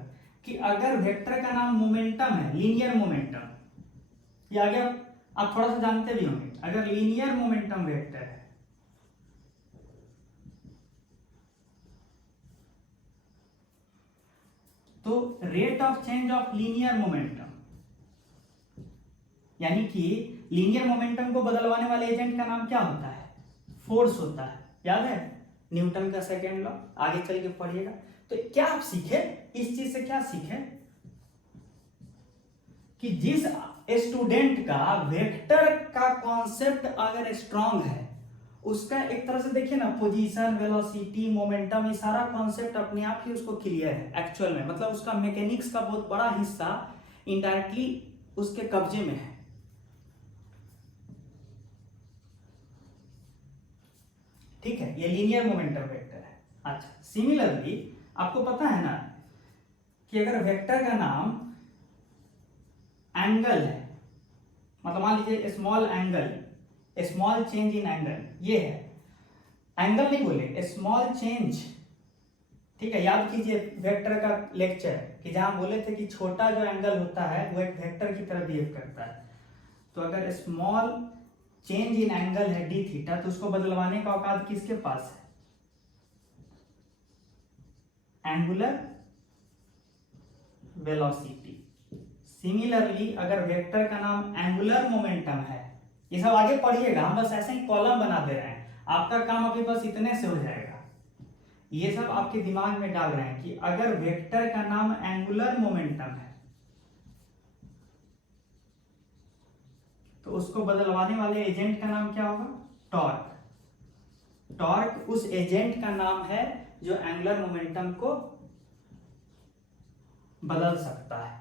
कि अगर वेक्टर का नाम मोमेंटम है, लीनियर मोमेंटम, या आगे आप थोड़ा सा जानते भी होंगे, अगर लीनियर मोमेंटम वेक्टर है तो rate of change of linear momentum, यानी कि लीनियर मोमेंटम को बदलवाने वाले एजेंट का नाम क्या होता है? फोर्स होता है। याद है न्यूटन का सेकेंड लॉ, आगे चल के पढ़िएगा। तो क्या आप सीखे इस चीज से? क्या सीखे कि जिस स्टूडेंट का वेक्टर का कॉन्सेप्ट अगर स्ट्रांग है, उसका एक तरह से देखिए ना, पोजीशन, वेलोसिटी, मोमेंटम, ये सारा कॉन्सेप्ट अपने आप ही उसको क्लियर है एक्चुअल में। मतलब उसका मैकेनिक्स का बहुत बड़ा हिस्सा इनडायरेक्टली उसके कब्जे में है। ठीक है, ये लीनियर मोमेंटम वेक्टर है। अच्छा, सिमिलरली आपको पता है ना कि अगर वेक्टर का नाम एंगल है, मतलब मान लीजिए small angle, small change in angle, ये है, एंगल नहीं बोले, स्मॉल चेंज। ठीक है, याद कीजिए वेक्टर का लेक्चर कि जहां बोले थे कि छोटा जो एंगल होता है वो एक वेक्टर की तरह बिहेव करता है। तो अगर स्मॉल चेंज इन एंगल है डी थीटा, तो उसको बदलवाने का औकात किसके पास है? Angular velocity. सिमिलरली अगर वेक्टर का नाम एंगुलर मोमेंटम है, ये सब आगे पढ़िएगा, हम बस ऐसे ही कॉलम बना दे रहे हैं, आपका काम अभी बस इतने से हो जाएगा। ये सब आपके दिमाग में डाल रहे हैं कि अगर वेक्टर का नाम एंगुलर मोमेंटम है तो उसको बदलवाने वाले एजेंट का नाम क्या होगा? टॉर्क। टॉर्क उस एजेंट का नाम है जो एंगुलर मोमेंटम को बदल सकता है।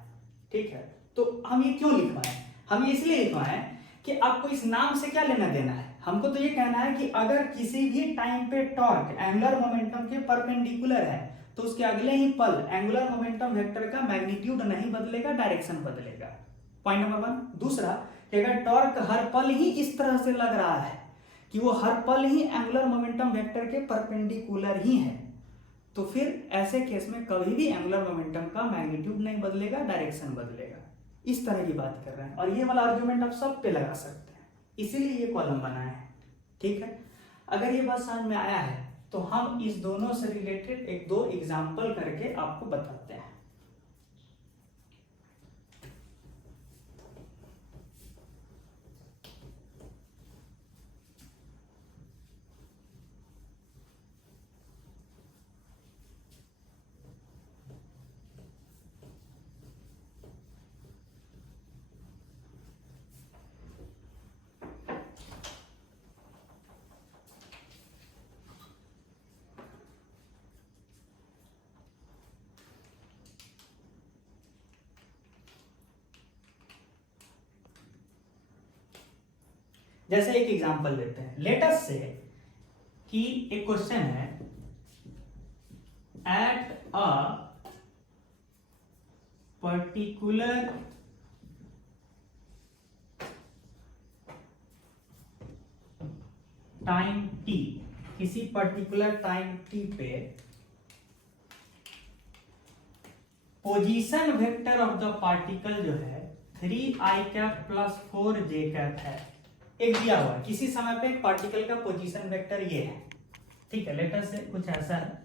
ठीक है, तो हम ये क्यों लिखवाएं? हम ये इसलिए लिखवाएं कि आपको इस नाम से क्या लेना देना है। हमको तो ये कहना है कि अगर किसी भी टाइम पे टॉर्क एंगुलर मोमेंटम के परपेंडिकुलर है तो उसके अगले ही पल एंगुलर मोमेंटम वेक्टर का मैग्नीट्यूड नहीं बदलेगा, डायरेक्शन बदलेगा। Point number 1। दूसरा कि अगर टॉर्क हर पल ही इस तरह से लग रहा है कि वो हर पल ही एंगुलर मोमेंटम वेक्टर के परपेंडिकुलर ही है, तो फिर ऐसे केस में कभी भी एंगुलर मोमेंटम का मैग्नीट्यूड नहीं बदलेगा, डायरेक्शन बदलेगा। इस तरह की बात कर रहे हैं, और ये वाला आर्गुमेंट आप सब पे लगा सकते हैं, इसीलिए ये कॉलम बनाया है। ठीक है, अगर ये बात समझ में आया है तो हम इस दोनों से रिलेटेड एक दो एग्जाम्पल करके आपको बताते हैं। जैसे एक एग्जांपल लेते हैं, लेट अस से कि एक क्वेश्चन है, at a particular time T, किसी पर्टिकुलर टाइम टी पे position vector of the particle जो है 3i प्लस 4j है। एक दिया हुआ है, किसी समय पे एक पार्टिकल का पोजीशन वेक्टर ये है। ठीक है, लेटर से कुछ ऐसा है,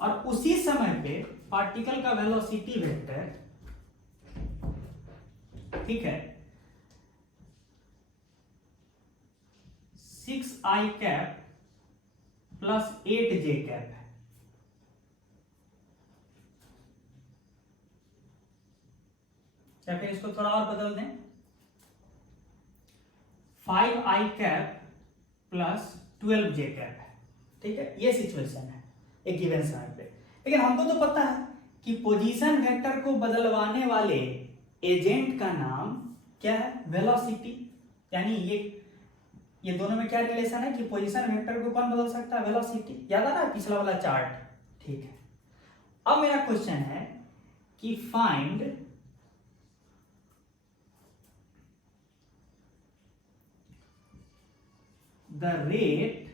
और उसी समय पे पार्टिकल का वेलोसिटी वेक्टर, ठीक है, 6i प्लस 8j है। या फिर इसको थोड़ा और बदल दें, 5i प्लस 12j है। ठीक है, ये सिचुएशन है एक गिवन समय पे। लेकिन हमको तो पता है कि पोजीशन वेक्टर को बदलवाने वाले एजेंट का नाम क्या है? वेलोसिटी। यानी ये दोनों में क्या रिलेशन है कि पोजीशन वेक्टर को कौन बदल सकता है? वेलोसिटी। याद आ रहा है पिछला वाला चार्ट? ठीक है, अब मेरा क्वेश्चन है कि find the rate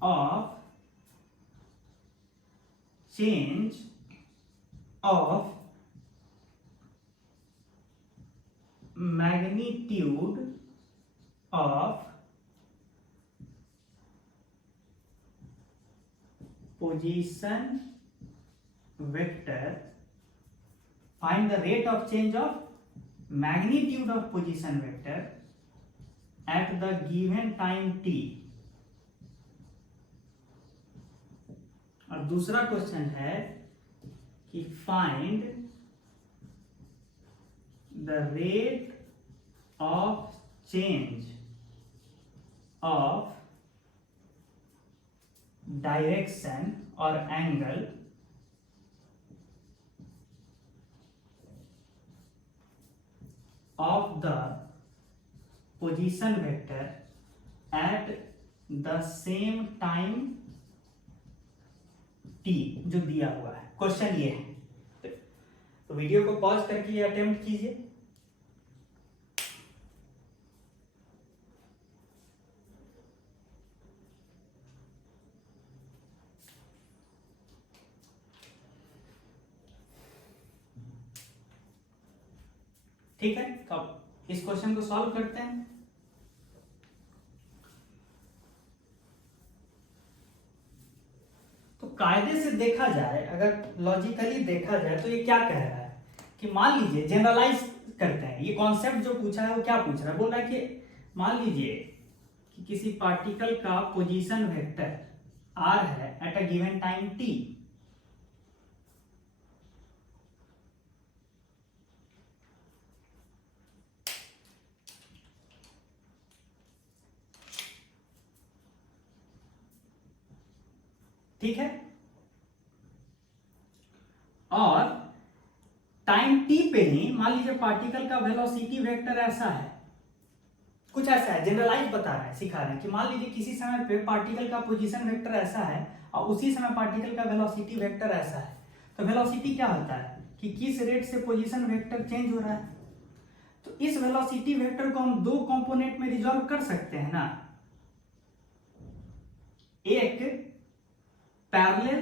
of change of magnitude of position vector, find the rate of change of magnitude of position vector at the given time t। और दूसरा क्वेश्चन है कि find the rate of change of direction और angle of the position vector at the same time t, जो दिया हुआ है। Question ये है, तो वीडियो को पॉज करके ये अटेम्प्ट कीजिए। ठीक है, तो अब इस क्वेश्चन को सॉल्व करते हैं। तो कायदे से देखा जाए, अगर लॉजिकली देखा जाए तो ये क्या कह रहा है कि मान लीजिए, जनरलाइज करते हैं, ये कॉन्सेप्ट जो पूछा है वो क्या पूछ रहा है, बोल रहा है कि मान लीजिए कि किसी पार्टिकल का पोजीशन वेक्टर r है at a given time t। ठीक है, और टाइम t पे ही मान लीजिए पार्टिकल का वेलोसिटी वेक्टर ऐसा है, कुछ ऐसा है, जनरलाइज बता रहा है, सिखा रहे हैं कि मान लीजिए किसी समय पे पार्टिकल का पोजीशन वेक्टर ऐसा है और उसी समय पार्टिकल का वेलोसिटी वेक्टर ऐसा है। तो वेलोसिटी क्या होता है कि किस रेट से पोजीशन वेक्टर चेंज हो रहा है। तो इस वेलोसिटी वेक्टर को हम दो कंपोनेंट में रिजॉल्व कर सकते हैं ना, एक पैरेलल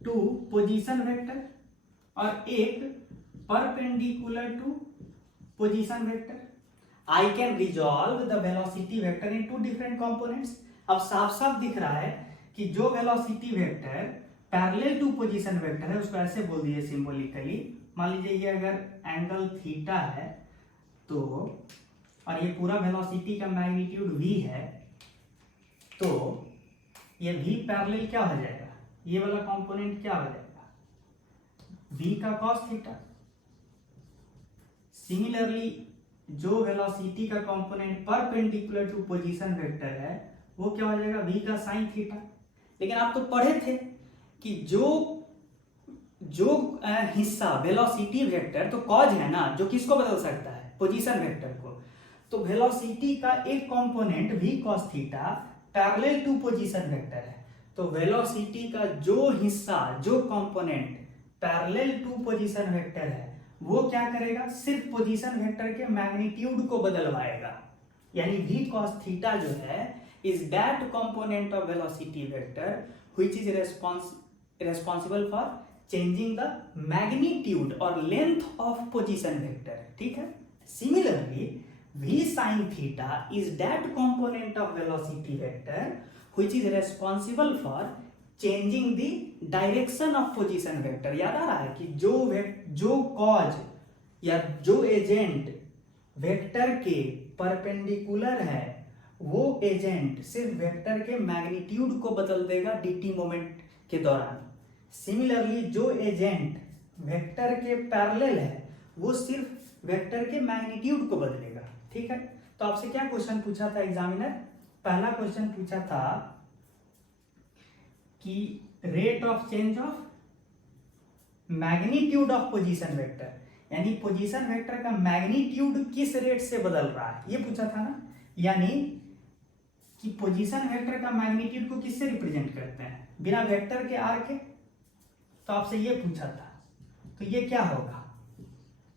टू पोजीशन वेक्टर और एक perpendicular to position vector. I can resolve the velocity vector in two different components. अब साफ साफ दिख रहा है कि जो velocity vector parallel to position vector है उसको ऐसे बोल दिए सिंबॉलिकली। मान लीजिए ये अगर एंगल थीटा है तो, और ये पूरा वेलोसिटी का मैग्नीट्यूड v है, तो ये v पैरेलल क्या हो जाएगा, ये वाला कंपोनेंट क्या हो जाएगा, v का cos थीटा। सिमिलरली जो वेलोसिटी का component perpendicular to position vector है वो क्या हो जाएगा, v का sin थीटा। लेकिन आप तो पढ़े थे कि जो हिस्सा वेलोसिटी वेक्टर तो कॉज है ना, जो किसको बदल सकता है, पोजीशन वेक्टर को। तो वेलोसिटी का एक component v cos theta parallel to position vector है। तो वेलोसिटी का जो हिस्सा, जो component parallel to position vector है वो क्या करेगा, सिर्फ पोजीशन वेक्टर के मैग्नीट्यूड को बदलवाएगा। यानी v cos थीटा जो है is that component of velocity vector which is responsible for changing the magnitude और लेंथ ऑफ पोजीशन वेक्टर। ठीक है, similarly v sin theta is that component of velocity vector which is responsible for changing the direction of position vector। याद आ रहा है कि जो cause या जो एजेंट वेक्टर के परपेंडिकुलर है वो एजेंट सिर्फ वेक्टर के मैग्नीट्यूड को बदल देगा dt मोमेंट के दौरान। सिमिलरली जो एजेंट वेक्टर के पैरेलल है वो सिर्फ वेक्टर के मैग्नीट्यूड को बदलेगा। ठीक है, तो आपसे क्या क्वेश्चन पूछा था एग्जामिनर, पहला क्वेश्चन पूछा था कि rate of change of magnitude of position vector, यानी पोजीशन वेक्टर का मैग्नीट्यूड किस रेट से बदल रहा है, ये पूछा था ना। यानी कि पोजीशन वेक्टर का मैग्नीट्यूड को किससे रिप्रेजेंट करते हैं, बिना वेक्टर के आर के। तो आपसे ये पूछा था, तो ये क्या होगा,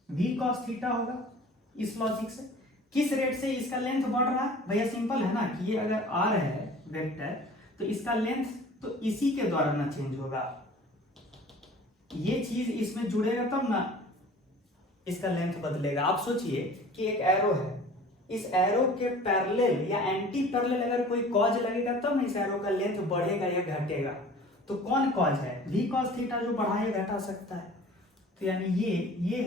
v cos थीटा होगा। इस लॉजिक से किस रेट से इसका लेंथ बढ़ रहा है, भैया सिंपल है ना कि ये अगर r है वेक्टर तो इसका लेंथ तो इसी के द्वारा ना चेंज होगा, ये चीज इसमें जुड़ेगा तब ना इसका लेंथ बदलेगा। आप सोचिए कि एक एरो है, इस एरो के पैरेलल या एंटी पैरेलल अगर कोई कॉज लगेगा तब इस एरो का लेंथ बढ़ेगा या घटेगा। तो कौन कॉज है? v cos थीटा जो बढ़ा या घटा सकता है। तो यानी ये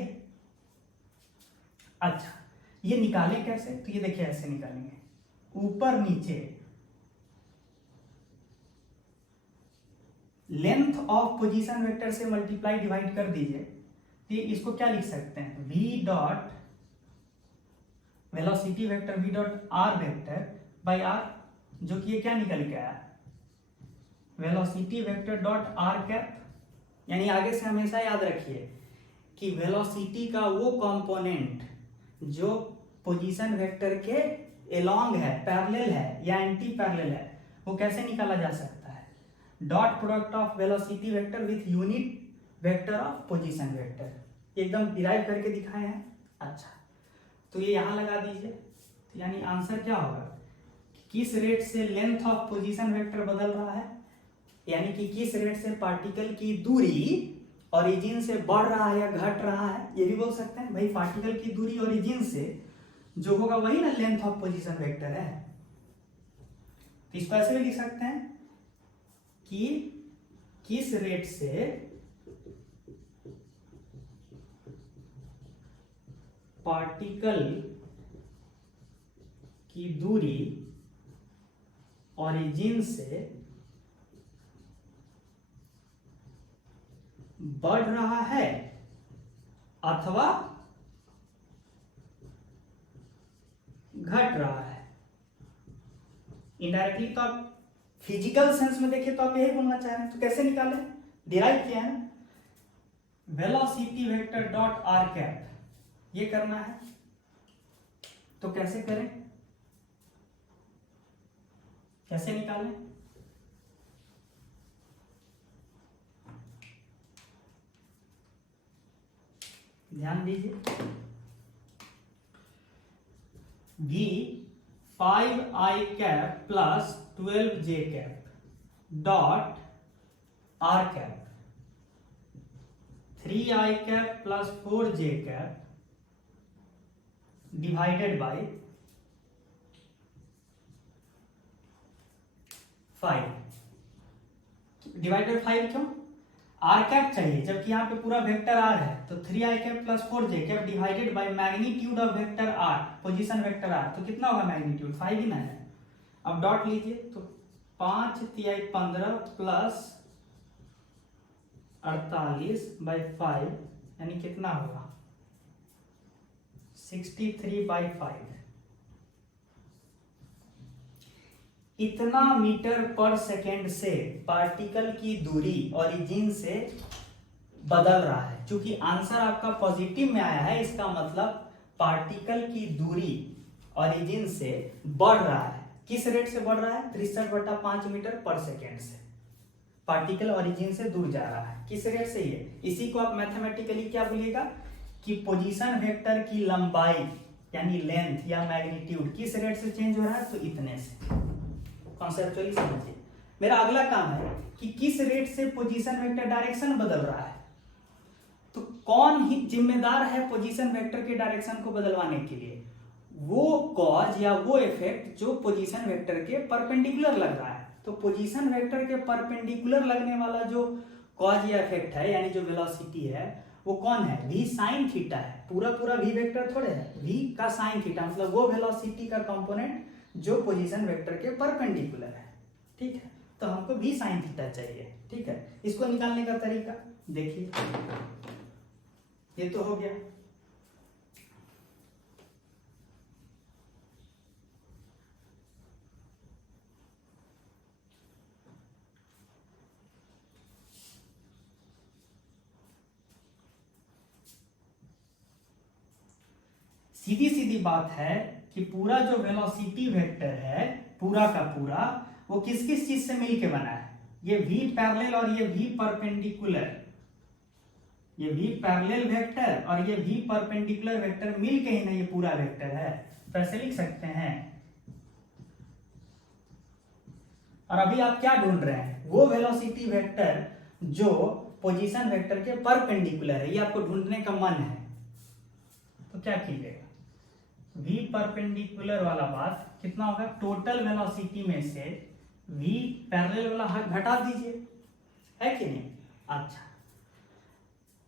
अच्छा, ये निकालें कैसे? तो ये देखिए ऐसे निकालेंगे, ऊपर नीचे लेंथ ऑफ पोजीशन वेक्टर से मल्टीप्लाई डिवाइड कर दीजिए। तो इसको क्या लिख सकते हैं? v dot velocity vector v dot r vector by r, जो कि ये क्या निकल के आया? Velocity vector dot r cap. यानी आगे से हमेशा याद रखिए कि वेलोसिटी का वो कंपोनेंट जो पोजीशन वेक्टर के एलोंग है, पैरेलल है या एंटी पैरेलल है, वो कैसे निकाला जा सकता है? Dot product of velocity vector with unit vector of position vector. एकदम डिराइव करके दिखाए हैं। अच्छा, तो ये यहां लगा दीजिए। तो यानी आंसर क्या होगा? किस रेट से लेंथ ऑफ पोजीशन वेक्टर बदल रहा है, यानी कि किस रेट से पार्टिकल की दूरी ओरिजिन से बढ़ रहा है या घट रहा है। ये भी बोल सकते हैं भाई, पार्टिकल की दूरी ओरिजिन से जो होगा वही ना लेंथ ऑफ पोजीशन वेक्टर है। तो इसको ऐसे भी लिख सकते हैं कि किस रेट से पार्टिकल की दूरी ओरिजिन से बढ़ रहा है अथवा घट रहा है। इनडायरेक्टली तो आप फिजिकल सेंस में देखिए तो आप यही बोलना चाह रहे हैं। तो कैसे निकालें? डिराइव किया है ना, velocity vector dot r cap, ये करना है। तो कैसे करें, कैसे निकालें? ध्यान दीजिए, v 5i cap plus 12j cap dot r cap 3i cap plus 4j cap divided bye 5। Divided 5 क्यों? आर कैप चाहिए, जबकि यहाँ पे पूरा वेक्टर आर है। तो 3i cap plus 4j cap divided by magnitude of vector R, position vector R. तो कितना होगा मैग्नीट्यूड? 5 ही ना है। अब डॉट लीजिए, तो 5 तिहाई 15 प्लस 48 बाई 5, यानी कितना होगा? 63 बाई 5। इतना मीटर पर सेकेंड से पार्टिकल की दूरी ओरिजिन से बदल रहा है। क्योंकि आंसर आपका पॉजिटिव में आया है, इसका मतलब पार्टिकल की दूरी ओरिजिन से बढ़ रहा है। किस रेट से बढ़ रहा है? 63/5 मीटर पर सेकेंड से पार्टिकल ओरिजिन से दूर जा रहा है। किस रेट से? ये इसी को आप मैथमेटिकली क्या बोलिएगा कि पोजीशन वेक्टर की लंबाई यानी लेंथ या मैग्नीट्यूड किस रेट से चेंज हो रहा है? तो इतने से। कॉन्सेप्चुअली समझिए। मेरा अगला काम है कि किस रेट से पोजीशन वेक्टर डायरेक्शन बदल रहा है। तो कौन ही जिम्मेदार है पोजीशन वेक्टर के डायरेक्शन को बदलवाने के लिए? वो कॉज या वो इफेक्ट जो पोजीशन वेक्टर के परपेंडिकुलर लग रहा है। तो पोजीशन वेक्टर के परपेंडिकुलर लगने वाला जो कॉज या इफेक्ट है, यानी जो वेलोसिटी है, वो कौन है? v साइन थीटा है। पूरा पूरा v वेक्टर थोड़े है, v का साइन थीटा, मतलब वो वेलोसिटी का कंपोनेंट जो पोजीशन वेक्टर के परपेंडिकुलर है। ठीक है, तो हमको v साइन थीटा चाहिए। ठीक है, इसको निकालने का तरीका देखिए, ये तो हो गया। सीधी सीधी बात है कि पूरा जो वेलोसिटी वेक्टर है पूरा का पूरा वो किस किस चीज से मिलके बना है? ये v पैरेलल और ये v परपेंडिकुलर, ये v पैरेलल वेक्टर और ये v परपेंडिकुलर वेक्टर मिलके ही ना ये पूरा वेक्टर है। तो ऐसे लिख सकते हैं। और अभी आप क्या ढूंढ रहे हैं? वो वेलोसिटी वेक्टर जो पोजीशन वेक्टर के परपेंडिकुलर है, ये आपको ढूंढने का मन है। तो क्या कीजिएगा, v परपेंडिकुलर वाला बात कितना होगा, टोटल वेलोसिटी में से v पैरेलल वाला घटा दीजिए, है कि नहीं। अच्छा,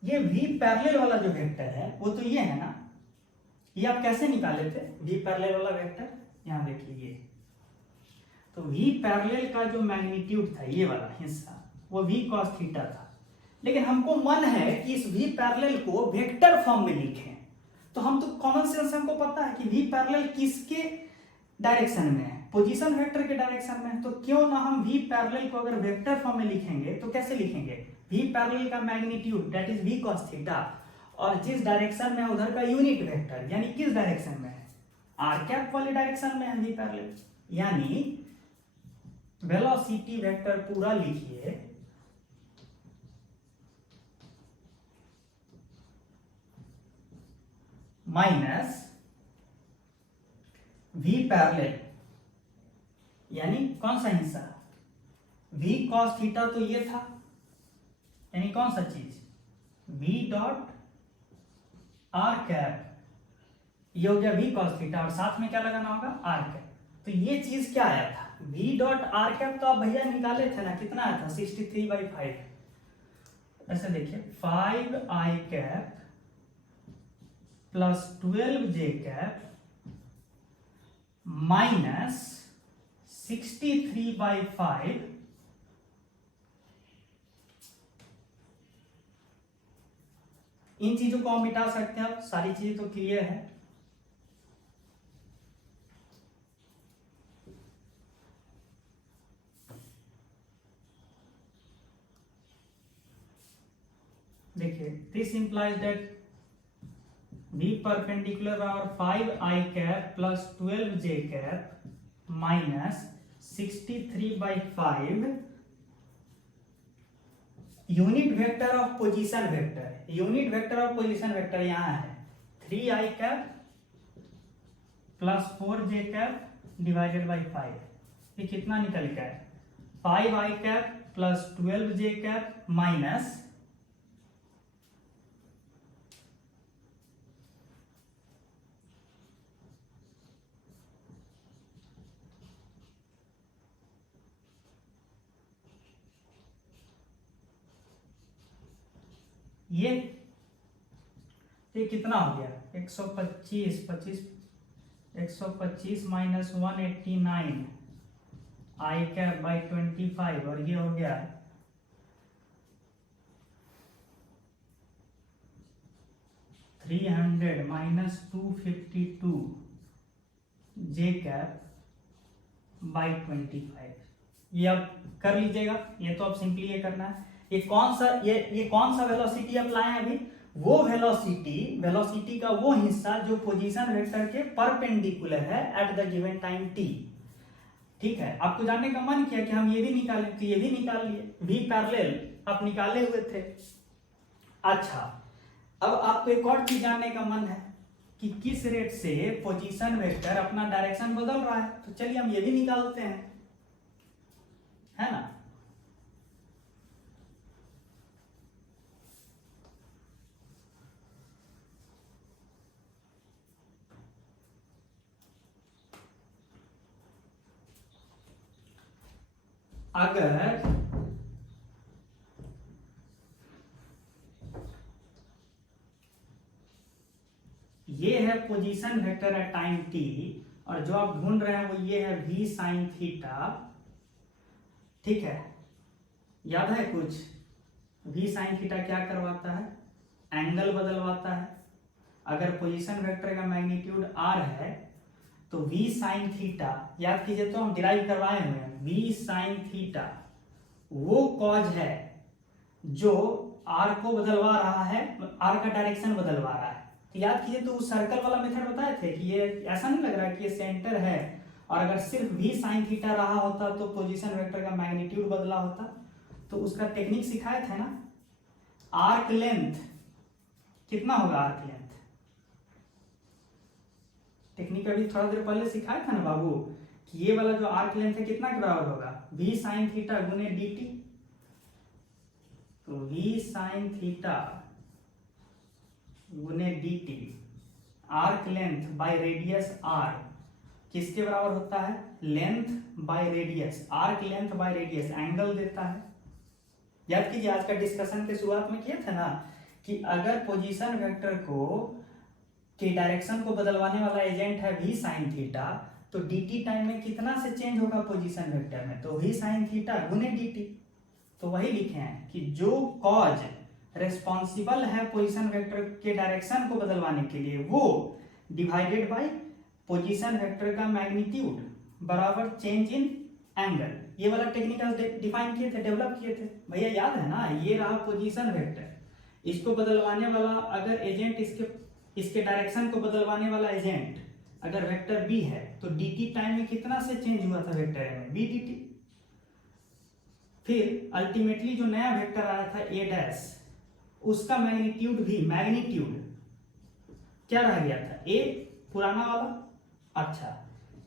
ये v पैरेलल वाला जो वेक्टर है वो तो ये है ना, ये आप कैसे निकाले थे v पैरेलल वाला वेक्टर, यहाँ देखिए ये, तो v पैरेलल का जो मैग्नीट्यूड था ये वाला हिस्सा वो v cos थीटा था, लेकिन हमको मन है कि इस v पैरेलल को वेक्टर फॉर्म में लिखें, तो हम तो कॉमन सेंस हमको पता है कि v पैरेलल किसके डायरेक्शन में है, पोजीशन वेक्टर के डायरेक्शन में है, तो क्यों ना हम v पैरेलल को अगर वेक्टर फॉर्म में लिखेंगे तो कैसे लिखेंगे, v पैरेलल का magnitude that is v cos theta, और जिस डायरेक्शन में है उधर का यूनिट वेक्टर, यानी किस डायरेक्शन में है, r कैप वाले डायरेक्शन में है v पैरेलल, यानी वेलोसिटी वेक्टर पूरा लिखिए माइनस v पैरेलल, यानी कौन सा हिस्सा, v cos थीटा तो ये था, यानी कौन सा चीज v डॉट r कैप, ये हो गया v cos थीटा, और साथ में क्या लगाना होगा r कैप, तो ये चीज क्या आया था v डॉट r कैप, तो आप भैया निकाले थे ना, कितना आया था 63/5, ऐसे देखिए 5i cap plus 12j cap minus 63/5 इन चीजों को हम मिटा सकते हैं, अब सारी चीजें तो क्लियर है। देखिए this implies that v perpendicular और 5i cap plus 12j cap minus 63/5 unit vector of position vector, unit vector of position vector यहां है 3i cap plus 4j cap divided by 5, ये कितना निकल गया है 5i cap plus 12j cap minus ये कितना हो गया 125 माइनस 189 आई कैप बाई 25, और ये हो गया 300 माइनस 252 जे कैप बाई 25, ये आप कर लीजिएगा, ये तो आप सिंपली ये करना है। ये कौन सा वेलोसिटी आप लाए हैं अभी, वो वेलोसिटी का वो हिस्सा जो पोजीशन वेक्टर के परपेंडिकुलर है at the given time t, ठीक है। आपको जानने का मन किया कि हम ये भी निकालें, तो ये भी निकाल लिए, v पैरेलल आप निकाले हुए थे। अच्छा, अब आपको एक और चीज जानने का मन है कि किस रेट से पोजीशन वेक्टर अपना डायरेक्शन बदल रहा है, तो चलिए हम ये भी निकालते हैं, है ना। अगर ये है position vector eight time t, और जो आप ढूंढ रहे हैं वो ये है v साइन थीटा, ठीक है। याद है कुछ, v साइन थीटा क्या करवाता है, एंगल बदलवाता है। अगर पोजीशन वेक्टर का मैग्नीट्यूड r है तो v साइन थीटा, याद कीजिए, तो हम डिराइव करवाए हुए हैं, v साइन थीटा वो कॉज है जो r को बदलवा रहा है, r का डायरेक्शन बदलवा रहा है। तो याद कीजिए, तो उस सर्कल वाला मेथड बताए थे कि ये ऐसा नहीं लग रहा कि ये सेंटर है, और अगर सिर्फ v साइन थीटा रहा होता तो पोजीशन वेक्टर का मैग्नीट्यूड बदला होता, तो उसका टेक्निक सिखाए थे ना। आर्क लेंथ कितना होगा, आर्क लेंथ टेक्निक अभी थोड़ा देर पहले सिखाया था ना बाबू, कि ये वाला जो आर्क लेंथ है कितना के बराबर होगा, v साइन थीटा गुने dt, तो v साइन थीटा गुने dt arc length by radius R किसके बराबर होता है? Length by radius, arc length by radius angle देता है। याद कीजिए आज का डिस्कशन के शुरुआत में किया था ना कि अगर पोजीशन वेक्टर को के डायरेक्शन को बदलवाने वाला एजेंट है v sin थीटा, तो dt टाइम में कितना से चेंज होगा पोजीशन वेक्टर में? तो v sin थीटा गुने dt। तो वही लिखे हैं कि जो कॉज रेस्पॉन्सिबल है पोजीशन वेक्टर के डायरेक्शन को बदलवाने के लिए वो डिवाइडेड बाय पोजीशन वेक्टर का मैग्नीट्यूड बराबर चेंज इन एंगल। ये वाला टेक्निकल डिफाइन किए थे, डेवलप किए थे भैया, याद है ना? ये रहा पोजीशन वेक्टर, इसको बदलवाने वाला अगर एजेंट इसके डायरेक्शन को बदलवाने वाला एजेंट अगर वेक्टर b है तो dt टाइम में कितना से चेंज हुआ था वेक्टर में? b dt। फिर अल्टीमेटली जो नया वेक्टर आया था a डैश, उसका मैग्नीट्यूड भी, मैग्नीट्यूड क्या रह गया था? a पुराना वाला। अच्छा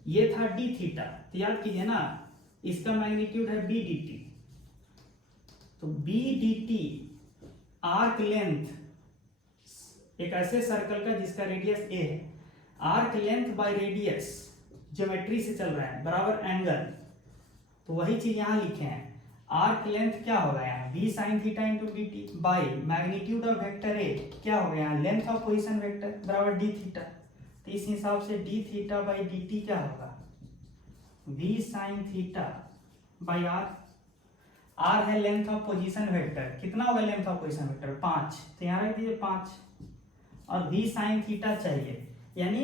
ये था d थीटा, तो याद कीजिए ना इसका मैग्नीट्यूड है b dt। तो b dt आर्क लेंथ, एक ऐसे सर्कल का जिसका रेडियस a है, arc length by radius geometry से चल रहा है बराबर एंगल। तो वही चीज यहां लिखे हैं, आर्क लेंथ क्या होगा यहाँ? v sin theta into D T by magnitude of vector a क्या होगा यहाँ? लेंथ ऑफ पोजीशन वेक्टर बराबर d थीटा। तो इस हिसाब से d theta by D T क्या होगा? v sin theta by r। r है लेंथ ऑफ पोजीशन वेक्टर, कितना होगा लेंथ ऑफ पोजीशन वेक्टर? 5, तो यहाँ रख दीजिए 5। और v sin थीटा चाहिए, यानी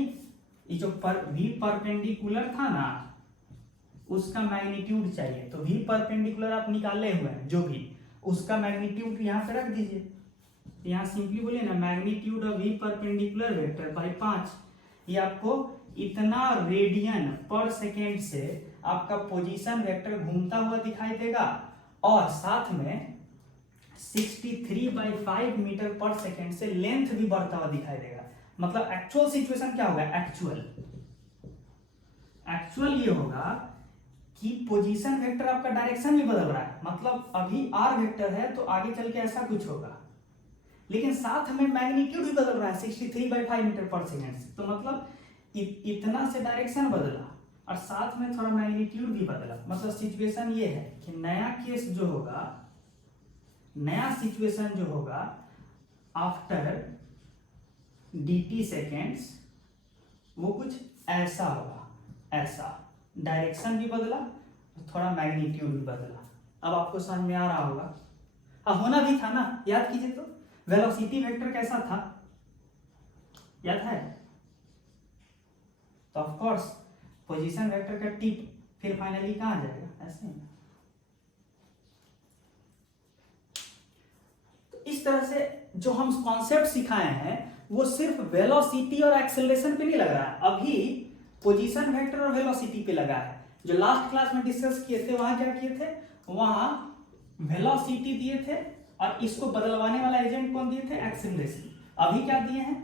ये जो v परपेंडिकुलर था ना उसका मैग्नीट्यूड चाहिए। तो v परपेंडिकुलर आप निकाले हुए हैं जो भी, उसका मैग्नीट्यूड यहाँ पे रख दीजिए। यहाँ सिंपली बोलिए ना magnitude of v perpendicular vector by 5, ये आपको इतना रेडियन पर सेकेंड से आपका पोजीशन वेक्टर घूमता हुआ दिखाई देगा और साथ में 63/5 मीटर पर सेकेंड से लेंथ भी बढ़ता हुआ दिखाई देगा। मतलब एक्चुअल सिचुएशन क्या होगा? एक्चुअल ये होगा कि पोजीशन वेक्टर आपका डायरेक्शन भी बदल रहा है, मतलब अभी आर वेक्टर है तो आगे चल के ऐसा कुछ होगा, लेकिन साथ में मैग्नीट्यूड भी बदल रहा है 63/5 मीटर पर सेकेंड से। तो मतलब इतना से डायरेक्शन बदला और साथ में थोड़ा मैग्नीट्यूड भी बदला। मतलब सिचुएशन ये है कि नया केस जो होगा, नया सिचुएशन जो होगा आफ्टर dt सेकेंड्स, वो कुछ ऐसा होगा, ऐसा डायरेक्शन भी बदला थोड़ा मैग्नीट्यूड भी बदला। अब आपको समझ में आ रहा होगा। अब होना भी था ना, याद कीजिए तो वेलोसिटी वेक्टर कैसा था, याद है? तो ऑफ कोर्स पोजीशन वेक्टर का टिप फिर फाइनली कहां जाएगा? ऐसे ही। तो इस तरह से जो हम कॉन्सेप्ट सिखाए हैं वो सिर्फ वेलोसिटी और एक्सेलरेशन पे नहीं लग रहा है, अभी पोजीशन वेक्टर और वेलोसिटी पे लगा है। जो लास्ट क्लास में डिस्कस किए थे वहां क्या किए थे? वहां वेलोसिटी दिए थे और इसको बदलवाने वाला एजेंट कौन दिए थे? एक्सेलरेशन। अभी क्या दिए हैं?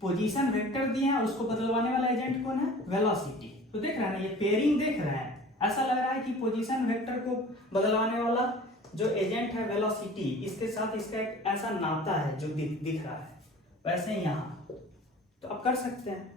पोजीशन वेक्टर दिए हैं और उसको बदलवाने वाला एजेंट कौन है? वेलोसिटी। तो देख रहे हैं ना, ये पेयरिंग देख रहे हैं, ऐसा लग रहा है कि पोजीशन वेक्टर को बदलवाने वाला जो एजेंट है वेलोसिटी, इसके साथ इसका एक ऐसा नाता है जो दिख रहा है। वैसे ही यहां तो आप कर सकते हैं।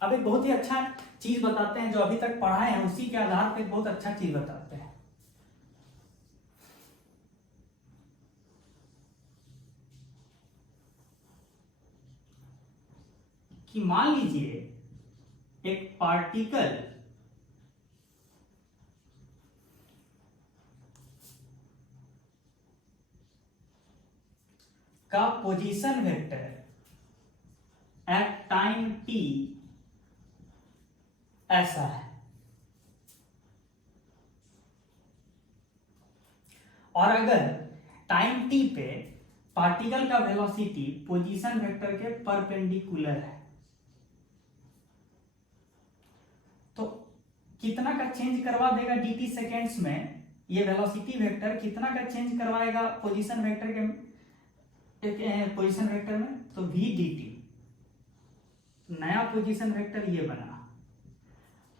अब एक बहुत ही अच्छा चीज बताते हैं, जो अभी तक पढ़ाए हैं उसी के आधार पर बहुत अच्छा चीज बताते हैं। कि मान लीजिए एक पार्टिकल का position vector eight time t ऐसा है, और अगर टाइम t पे पार्टिकल का वेलोसिटी पोजीशन वेक्टर के परपेंडिकुलर है, तो कितना का चेंज करवा देगा dt सेकेंड्स में, ये वेलोसिटी वेक्टर कितना का चेंज करवाएगा पोजीशन वेक्टर के पोजीशन वेक्टर में, तो v dt, नया पोजीशन वेक्टर ये बना।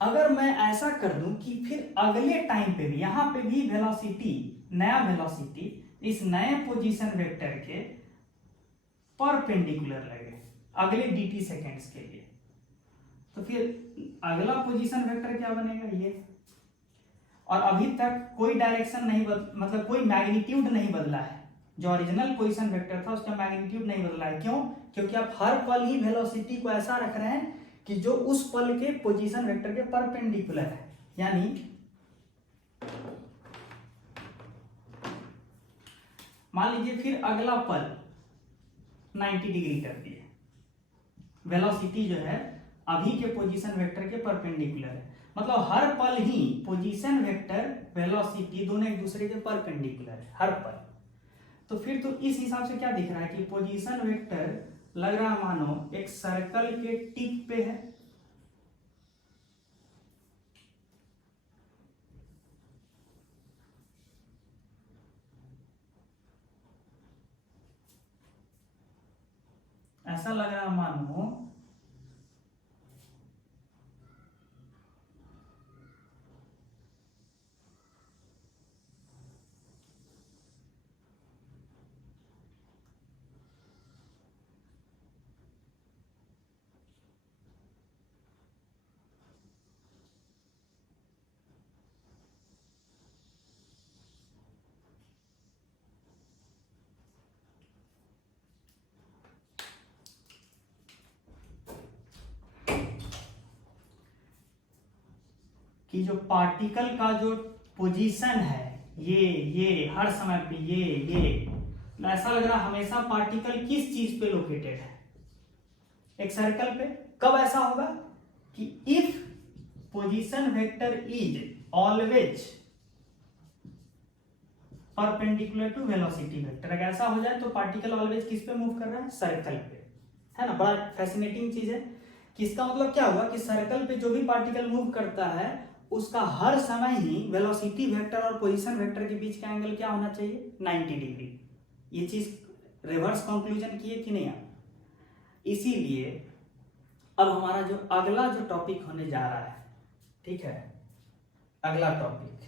अगर मैं ऐसा कर दूं कि फिर अगले टाइम पे भी यहां पे भी वेलोसिटी, नया वेलोसिटी इस नए पोजीशन वेक्टर के परपेंडिकुलर लगे अगले dt सेकेंड्स के लिए, तो फिर अगला पोजीशन वेक्टर क्या बनेगा, ये। और अभी तक कोई डायरेक्शन नहीं मतलब कोई मैग्नीट्यूड नहीं बदला है, जो ओरिजिनल पोजीशन वेक्टर था उसका मैग्नीट्यूड नहीं बदला है। क्यों? क्योंकि आप हर पल ही वेलोसिटी को ऐसा रख रहे हैं कि जो उस पल के पोजीशन वेक्टर के परपेंडिकुलर है। यानी मान लीजिए फिर अगला पल 90 डिग्री कर दिए, वेलोसिटी जो है अभी के पोजीशन वेक्टर के परपेंडिकुलर है, मतलब हर पल ही पोजीशन वेक्टर वेलोसिटी दोनों एक दूसरे के परपेंडिकुलर है हर पल। तो फिर तो इस हिसाब से क्या दिख रहा है कि पोजीशन वेक्टर लग रहा है मानो एक सर्कल के टिप पे है, ऐसा लग रहा है मानो कि जो पार्टिकल का जो पोजीशन है ये हर समय पे ये ऐसा लग रहा है हमेशा पार्टिकल किस चीज पे लोकेटेड है, एक सर्कल पे। कब ऐसा होगा कि if position vector is always perpendicular to velocity vector, अगर ऐसा हो जाए तो पार्टिकल ऑलवेज किस पे मूव कर रहा है, सर्कल पे, है ना। बड़ा फैसिनेटिंग चीज है कि इसका मतलब क्या हुआ कि सर्कल पे जो भी पार्टिकल मूव करता है उसका हर समय ही वेलोसिटी वेक्टर और पोजीशन वेक्टर के बीच का एंगल क्या होना चाहिए, 90 डिग्री। ये चीज रिवर्स कंक्लूजन किए कि नहीं आप? इसीलिए अब हमारा जो अगला जो टॉपिक होने जा रहा है, ठीक है, अगला टॉपिक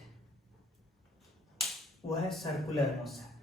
वो है सर्कुलर मोशन।